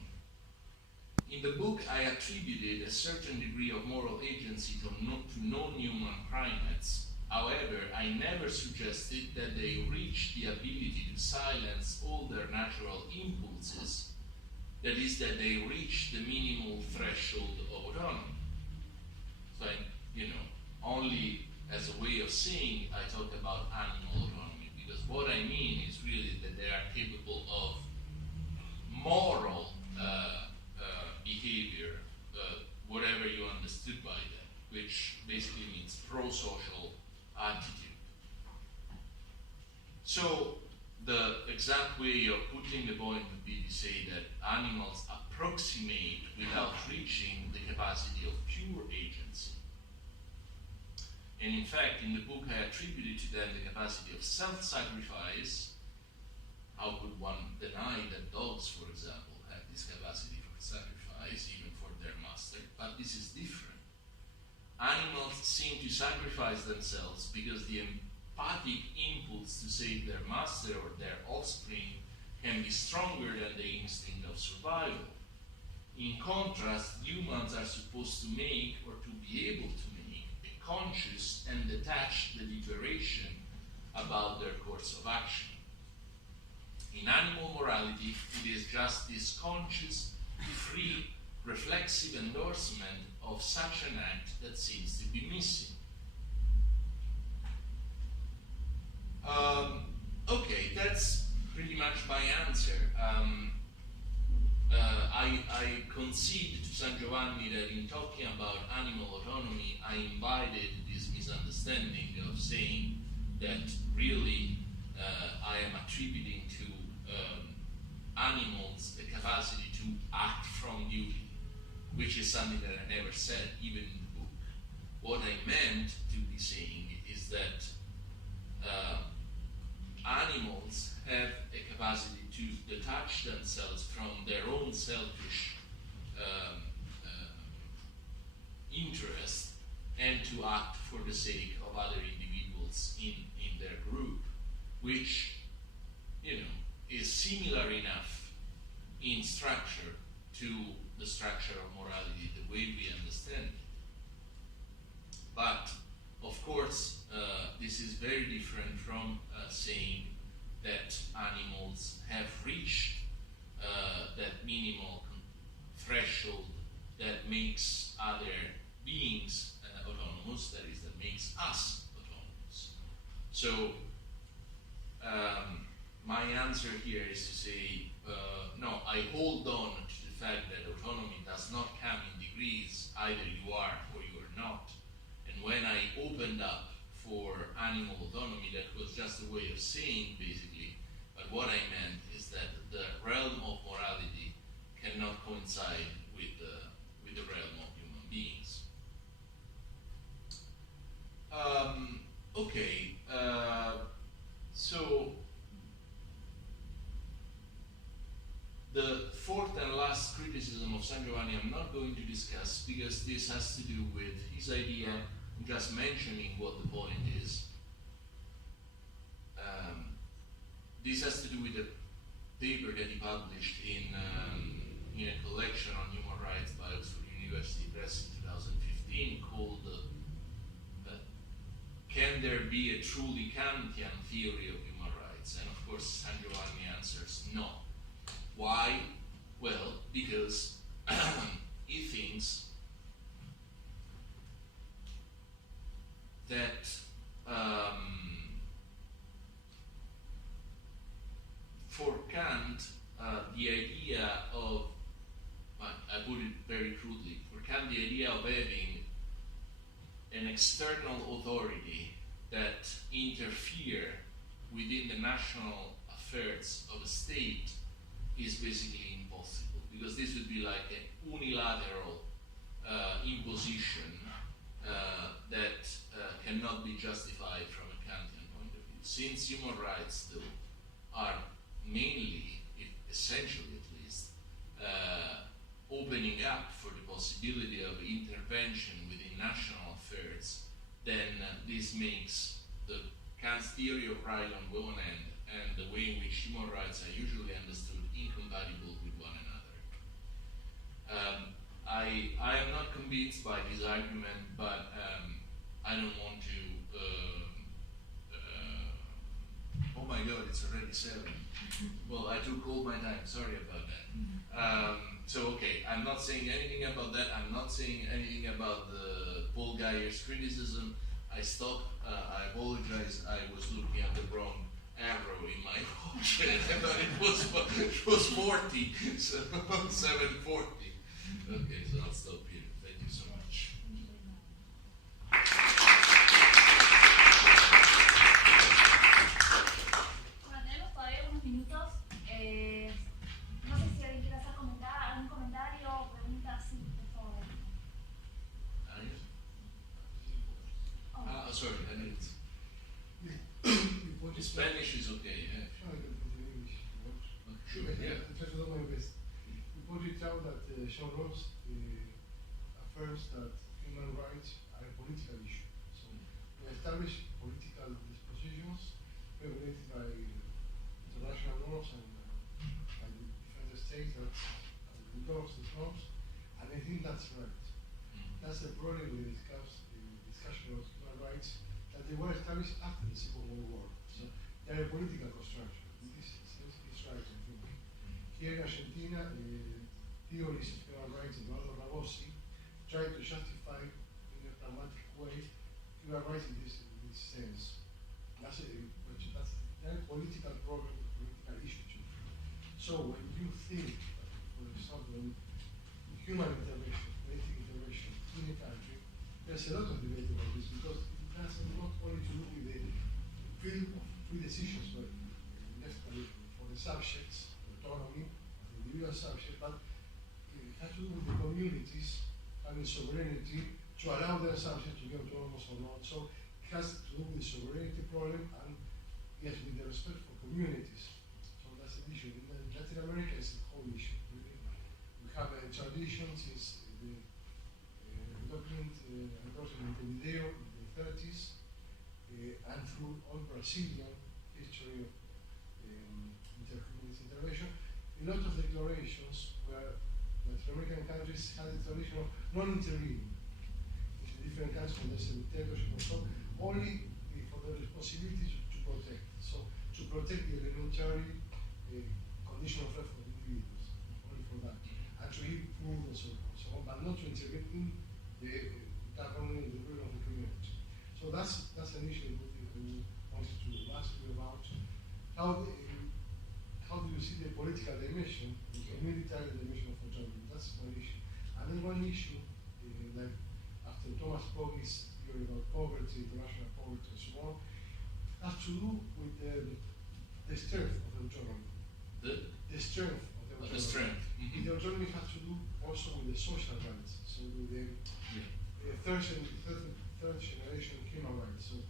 In the book, I attributed a certain degree of moral agency to non-human primates. However, I never suggested that they reach the ability to silence all their natural impulses, that is, that they reach the minimal threshold of autonomy. So, only as a way of saying I talk about animal autonomy, because what I mean is really that they are capable of moral behavior, whatever you understood by that, which basically means pro-social attitude. So the exact way of putting the point would be to say that animals approximate without reaching the capacity of pure agency. And in fact, in the book, I attributed to them the capacity of self-sacrifice. How could one deny that dogs, for example, have this capacity for sacrifice, even for their master? But this is different. Animals seem to sacrifice themselves because the pathic impulse to save their master or their offspring can be stronger than the instinct of survival. In contrast, humans are supposed to make, or to be able to make, a conscious and detached deliberation about their course of action. In animal morality, it is just this conscious, free, reflexive endorsement of such an act that seems to be missing. Okay, that's pretty much my answer. I concede to Sangiovanni that in talking about animal autonomy, I invited this misunderstanding of saying that really I am attributing to animals the capacity to act from duty, which is something that I never said, even in the book. What I meant to be saying is that animals have a capacity to detach themselves from their own selfish interest and to act for the sake of other individuals in their group, which, is similar enough in structure to the structure of morality, the way we understand it. But, of course, this is very different from saying that animals have reached that minimal threshold that makes other beings autonomous, that is, that makes us autonomous. So, my answer here is to say, no, I hold on to the fact that autonomy does not come in degrees, either you are or you are not. And when I opened up for animal autonomy, that was just a way of saying, basically, but what I meant is that the realm of morality cannot coincide with the realm of human beings. Okay, so the fourth and last criticism of Sangiovanni I'm not going to discuss because this has to do with his idea. I'm just mentioning what the point is. This has to do with a paper that he published in a collection on human rights by Oxford University Press in 2015 called Can There Be a Truly Kantian Theory of Human Rights? And of course Sangiovanni answers no. Why? Well, because he thinks that for Kant, the idea of, I put it very crudely, for Kant the idea of having an external authority that interfere within the national affairs of a state is basically impossible, because this would be like an unilateral imposition that cannot be justified from a Kantian point of view. Since human rights, though, are mainly, essentially at least, opening up for the possibility of intervention within national affairs, then this makes the Kant's theory of right on one hand and the way in which human rights are usually understood incompatible with one another. I am not convinced by this argument, but I don't want to. Oh my God, it's already 7. Well, I took all my time. Sorry about that. So okay, I'm not saying anything about that. I'm not saying anything about the Paul Geyer's criticism. I stopped. I apologize. I was looking at the wrong arrow in my watch. I thought it was 40, so 7:40. Okay, so I'll stop here. Thank you so much. Bueno, tenemos todavía unos minutos. No sé si alguien quiere hacer algún comentario o pregunta. Sí, por favor. Sorry, I need. Spanish is okay. Yeah. Sure, yeah. I'll try to do my best. You pointed out that Sean Ross affirms that human rights are a political issue. So to establish political disposition regulated by international norms and by the different states that endorse these norms, and I think that's right. That's the problem with the discussion of human rights, that they were established after the Second World War. So they are a political construction. This is right, I think. Here in Argentina, theories of human rights, Eduardo Ragossi, tried to justify in a pragmatic way human rights in this sense. That's a political problem, a political issue too. So when you think, for example, human intervention, political intervention in a country, there's a lot of debate about this because it has not only to do with the field of free decisions for the subjects, the autonomy, the individual subject, but it has to do with the communities having sovereignty to allow their subjects to be autonomous or not. So it has to do with the sovereignty problem and yes, with the respect for communities. So that's an issue. In Latin America, it's a whole issue. Really. We have a tradition since the document endorsed in Montevideo in the 30s and through all Brazilian history of intercommunity intervention, a lot of declarations where Latin American countries had a tradition of non-intervening in different countries when there's a dictatorship or so, only for the responsibility to protect. So to protect the elementary condition of life of individuals, only for that, and to give food and so on, but not to intervene in the government and the rule of the community. So that's an issue that we wanted to ask you about. How do you see the political dimension, the military dimension of autonomy? That's one issue. And then one issue, like after Thomas Pogge's theory about poverty, international poverty, and so on, has to do with the strength of the autonomy. The strength of the autonomy. The strength. Mm-hmm. The autonomy has to do also with the social rights, so with the third generation human rights. So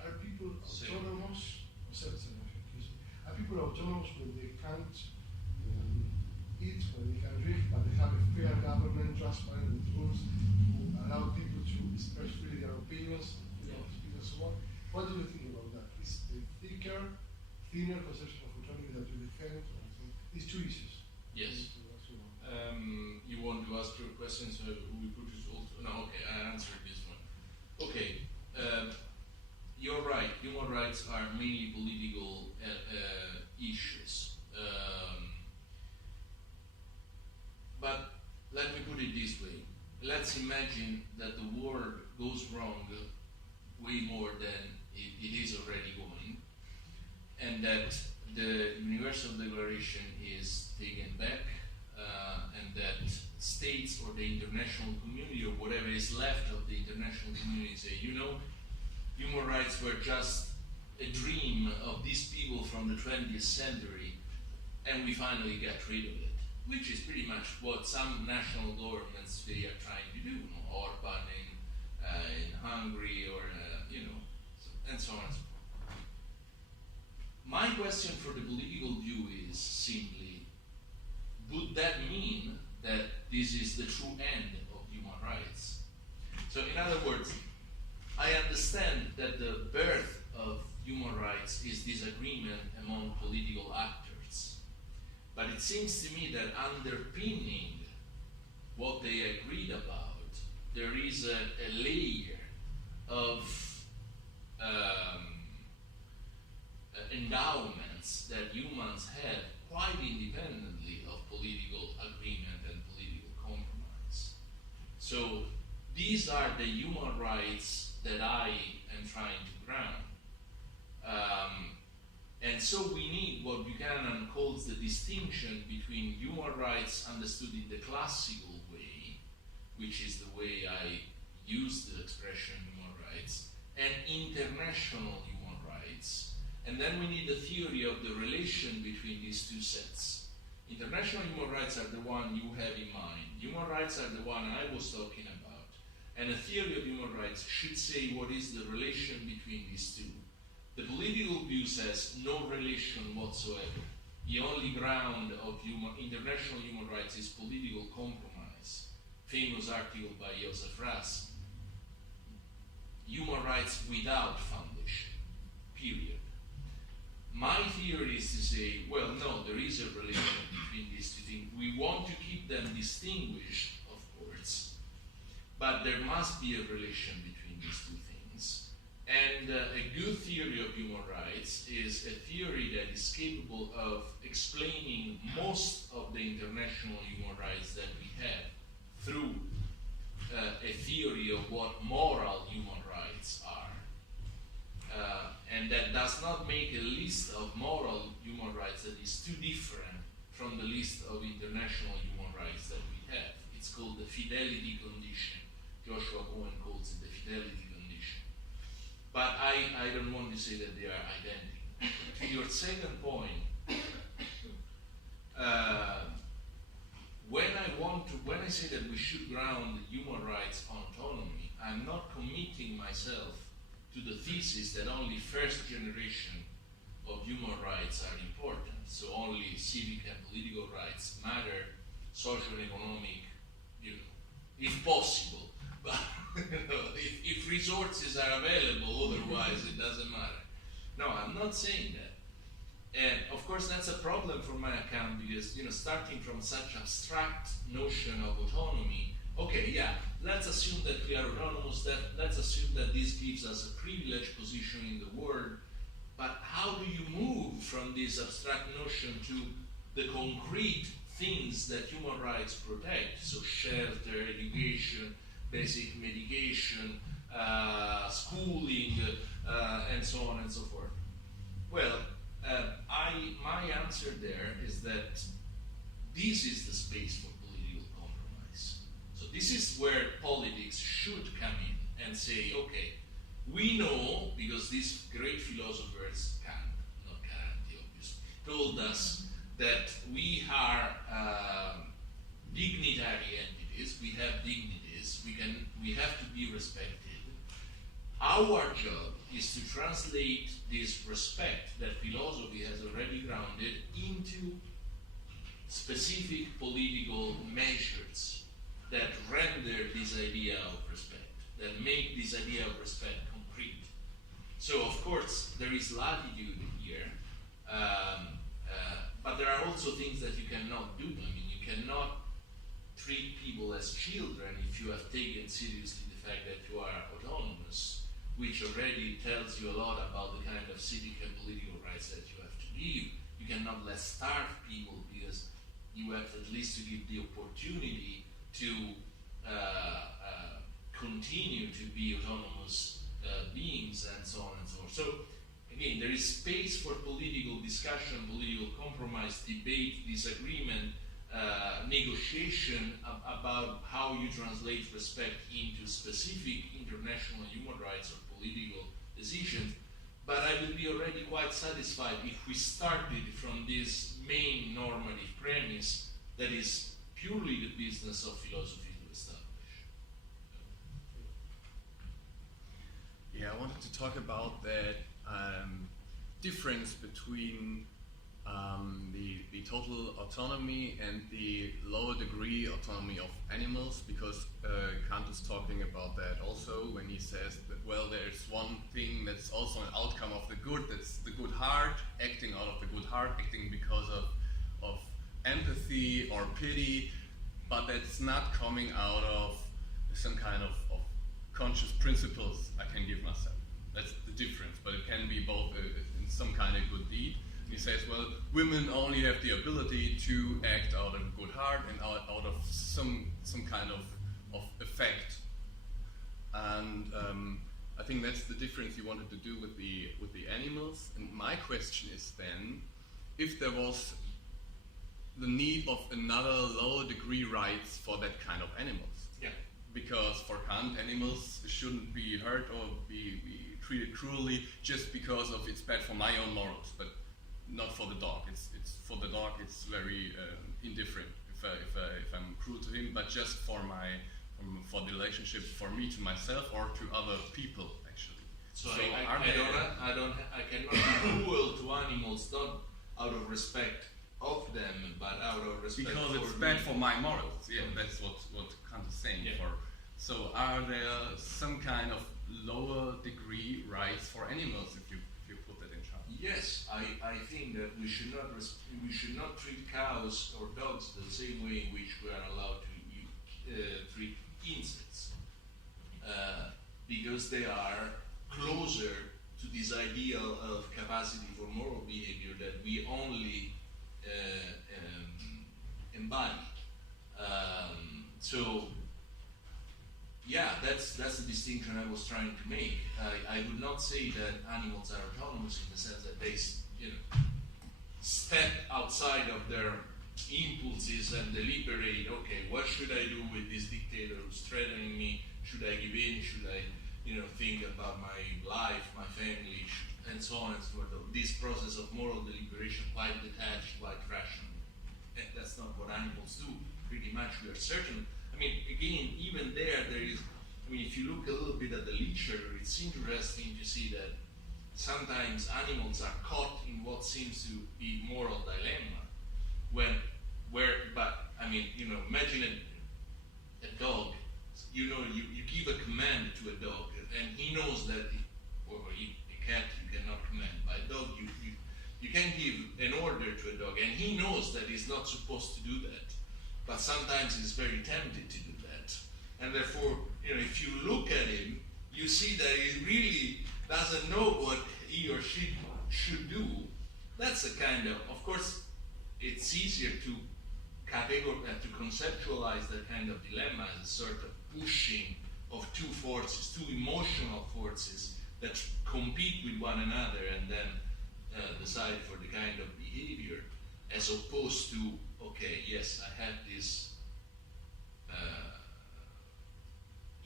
are people autonomous, are people autonomous when they can't eat, when they can drink, but they have a fair government, transparent with rules, who allow people to express freely their opinions, freedom of speech and so on? What do you think about that? Is the thinner conception of autonomy that you defend? These two issues. Yes. You want to ask your question, so we put it all. No, okay, I answered this one. Okay, you're right. Human rights are mainly political issues. But let me put it this way. Let's imagine that the world goes wrong way more than it is already going, and that the Universal Declaration is taken back, and that states or the international community or whatever is left of the international community say, you know, human rights were just a dream of these people from the 20th century, and we finally got rid of it, which is pretty much what some national governments today are trying to do, you know, Orban in Hungary, or and so on and so forth. My question for the political view is simply, would that mean that this is the true end of human rights? So in other words, I understand that the birth of human rights is disagreement among political actors, but it seems to me that underpinning what they agreed about, there is a layer of endowments that humans had quite independently of political agreement and political compromise. So these are the human rights that I am trying to ground. And so we need what Buchanan calls the distinction between human rights understood in the classical way, which is the way I use the expression human rights, and international human rights. And then we need a theory of the relation between these two sets. International human rights are the one you have in mind. Human rights are the one I was talking about. And a theory of human rights should say what is the relation between these two. The political view says no relation whatsoever. The only ground of international human rights is political compromise. Famous article by Joseph Ras. Human rights without foundation. period. My theory is to say, well, no, there is a relation between these two things. We want to keep them distinguished, of course, but there must be a relation between these two things. And a good theory of human rights is a theory that is capable of explaining most of the international human rights that we have through a theory of what moral human rights are. And that does not make a list of moral human rights that is too different from the list of international human rights that we have. It's called the fidelity condition. Joshua Cohen calls it the fidelity condition. But I don't want to say that they are identical. To your second point, when I say that we should ground human rights on autonomy, I'm not committing myself to the thesis that only first generation of human rights are important. So only civic and political rights matter, social and economic, if possible. But if resources are available, otherwise it doesn't matter. No, I'm not saying that. And of course that's a problem for my account because, starting from such abstract notion of autonomy, okay, yeah, let's assume that we are autonomous, let's assume that this gives us a privileged position in the world, but how do you move from this abstract notion to the concrete things that human rights protect? So shelter, education, basic medication, schooling, and so on and so forth. Well, my answer there is that this is the space for political compromise. So this is where politics should come in and say, okay, we know, because these great philosophers, Kant, not Caranti obviously, told us that we are dignitary entities, we have dignities, we have to be respected. Our job is to translate this respect that philosophy has already grounded into specific political measures that render this idea of respect, that make this idea of respect concrete. So of course there is latitude here, but there are also things that you cannot do. I mean, you cannot treat people as children if you have taken seriously the fact that you are autonomous, which already tells you a lot about the kind of civic and political rights that you have to give. You cannot let starve people because you have at least to give the opportunity to continue to be autonomous beings and so on and so forth. So again, there is space for political discussion, political compromise, debate, disagreement, negotiation about how you translate respect into specific international human rights or political decisions. But I will be already quite satisfied if we started from this main normative premise that is purely the business of philosophy to establish. Yeah, I wanted to talk about that difference between the total autonomy and the lower degree autonomy of animals, because Kant is talking about that also when he says that, well, there's one thing that's also an outcome of the good, that's the good heart, acting out of the good heart, acting because of empathy or pity, but that's not coming out of some kind of conscious principles I can give myself. That's the difference, but it can be both in some kind of good deed. He says, well, women only have the ability to act out of a good heart and out of some kind of effect. And I think that's the difference you wanted to do with the animals. And my question is then, if there was the need of another lower degree rights for that kind of animals. Yeah. Because for Kant, animals shouldn't be hurt or be treated cruelly just because of it's bad for my own morals, but not for the dog. It's for the dog. It's very indifferent if I'm cruel to him, but just for the relationship for me to myself or to other people actually. So I cannot be cruel to animals, not out of respect of them, but out of respect because for it's bad me. for my morals. Yeah, that's what Kant is saying. Yeah. So are there some kind of lower degree rights for animals if you put yes, I think that we should not treat cows or dogs the same way in which we are allowed to treat insects, because they are closer to this ideal of capacity for moral behavior that we only embody. So, yeah, that's the distinction I was trying to make. I would not say that animals are autonomous in the sense that they, step outside of their impulses and deliberate. Okay, what should I do with this dictator who's threatening me? Should I give in? Should I, think about my life, my family, and so on and so forth? This process of moral deliberation, quite detached, quite rational. And that's not what animals do. Pretty much, we are certain. I mean, again, even there is, if you look a little bit at the literature, it's interesting to see that sometimes animals are caught in what seems to be moral dilemma. Imagine a dog, you give a command to a dog, and he knows that, a cat you cannot command, but a dog you can give an order to a dog, and he knows that he's not supposed to do that. But sometimes he's very tempted to do that. And therefore, if you look at him, you see that he really doesn't know what he or she should do. That's a kind of course, it's easier to to conceptualize that kind of dilemma as a sort of pushing of two forces, two emotional forces that compete with one another and then decide for the kind of behavior, as opposed to, okay, yes, I have these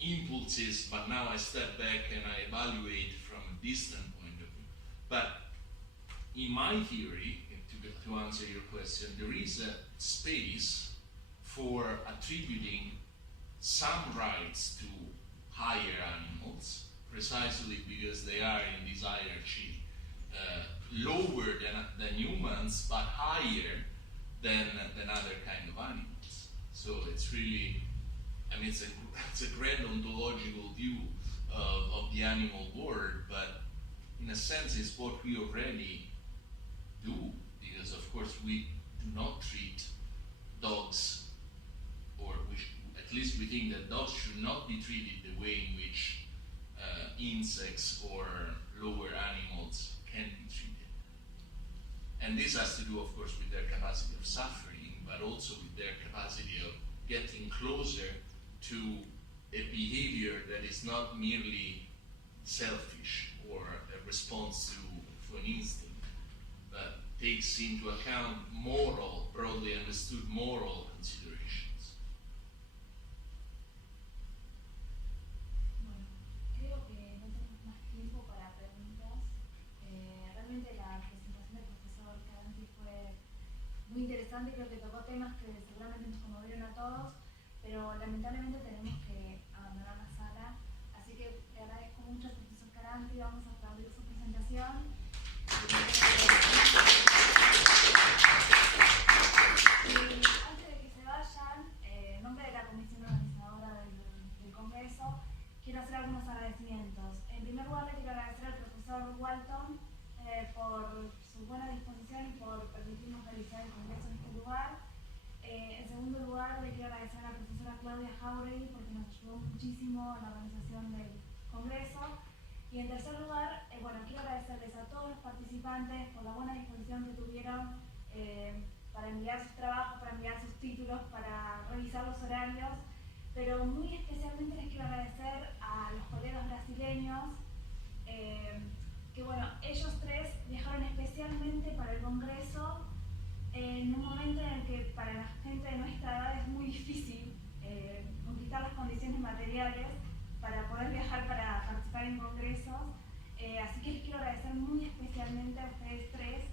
impulses, but now I step back and I evaluate from a distant point of view. But in my theory, to answer your question, there is a space for attributing some rights to higher animals, precisely because they are in this hierarchy lower than humans, but higher than other kind of animals. So it's really, it's a grand ontological view of the animal world, but in a sense it's what we already do, because of course we do not treat dogs, or at least we think that dogs should not be treated the way in which insects or lower animals can be treated. And this has to do, of course, with their capacity of suffering, but also with their capacity of getting closer to a behavior that is not merely selfish or a response to an instinct, but takes into account broadly understood moral considerations. Bueno, creo que no tenemos más tiempo para preguntas. Realmente la presentación del profesor Caranti fue muy interesante, creo que tocó temas que seguramente nos conmovieron a todos, pero lamentablemente tenemos que abandonar la sala, así que le agradezco mucho al profesor Caranti, vamos a aplaudir su presentación. Antes de que se vayan, en nombre de la comisión organizadora del Congreso, quiero hacer algunos agradecimientos. En primer lugar, le quiero agradecer al profesor Walton por su buena disposición y por permitirnos realizar el Congreso en este lugar. En segundo lugar, le quiero agradecer a la profesora Claudia Jauregui porque nos ayudó muchísimo en la organización del Congreso. Y en tercer lugar, quiero agradecerles a todos los participantes por la buena disposición que tuvieron para enviar sus trabajos, para enviar sus títulos, para revisar los horarios, pero muy especialmente les quiero agradecer a los colegas brasileños, que ellos tres viajaron especialmente para el Congreso en un momento en el que para la gente de nuestra edad es muy difícil conquistar las condiciones materiales para poder viajar para participar en congresos, así que les quiero agradecer muy especialmente a ustedes tres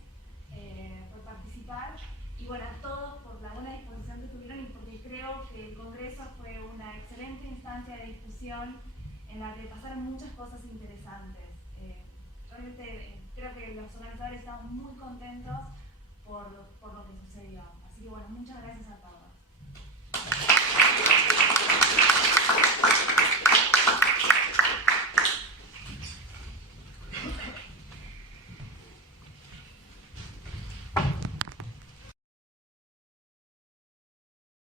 por participar y a todos por la buena disposición que tuvieron y porque creo que el congreso fue una excelente instancia de discusión en la que pasaron muchas cosas interesantes. Realmente creo que los organizadores estamos muy contentos por lo que sucedió, así que muchas gracias a todos.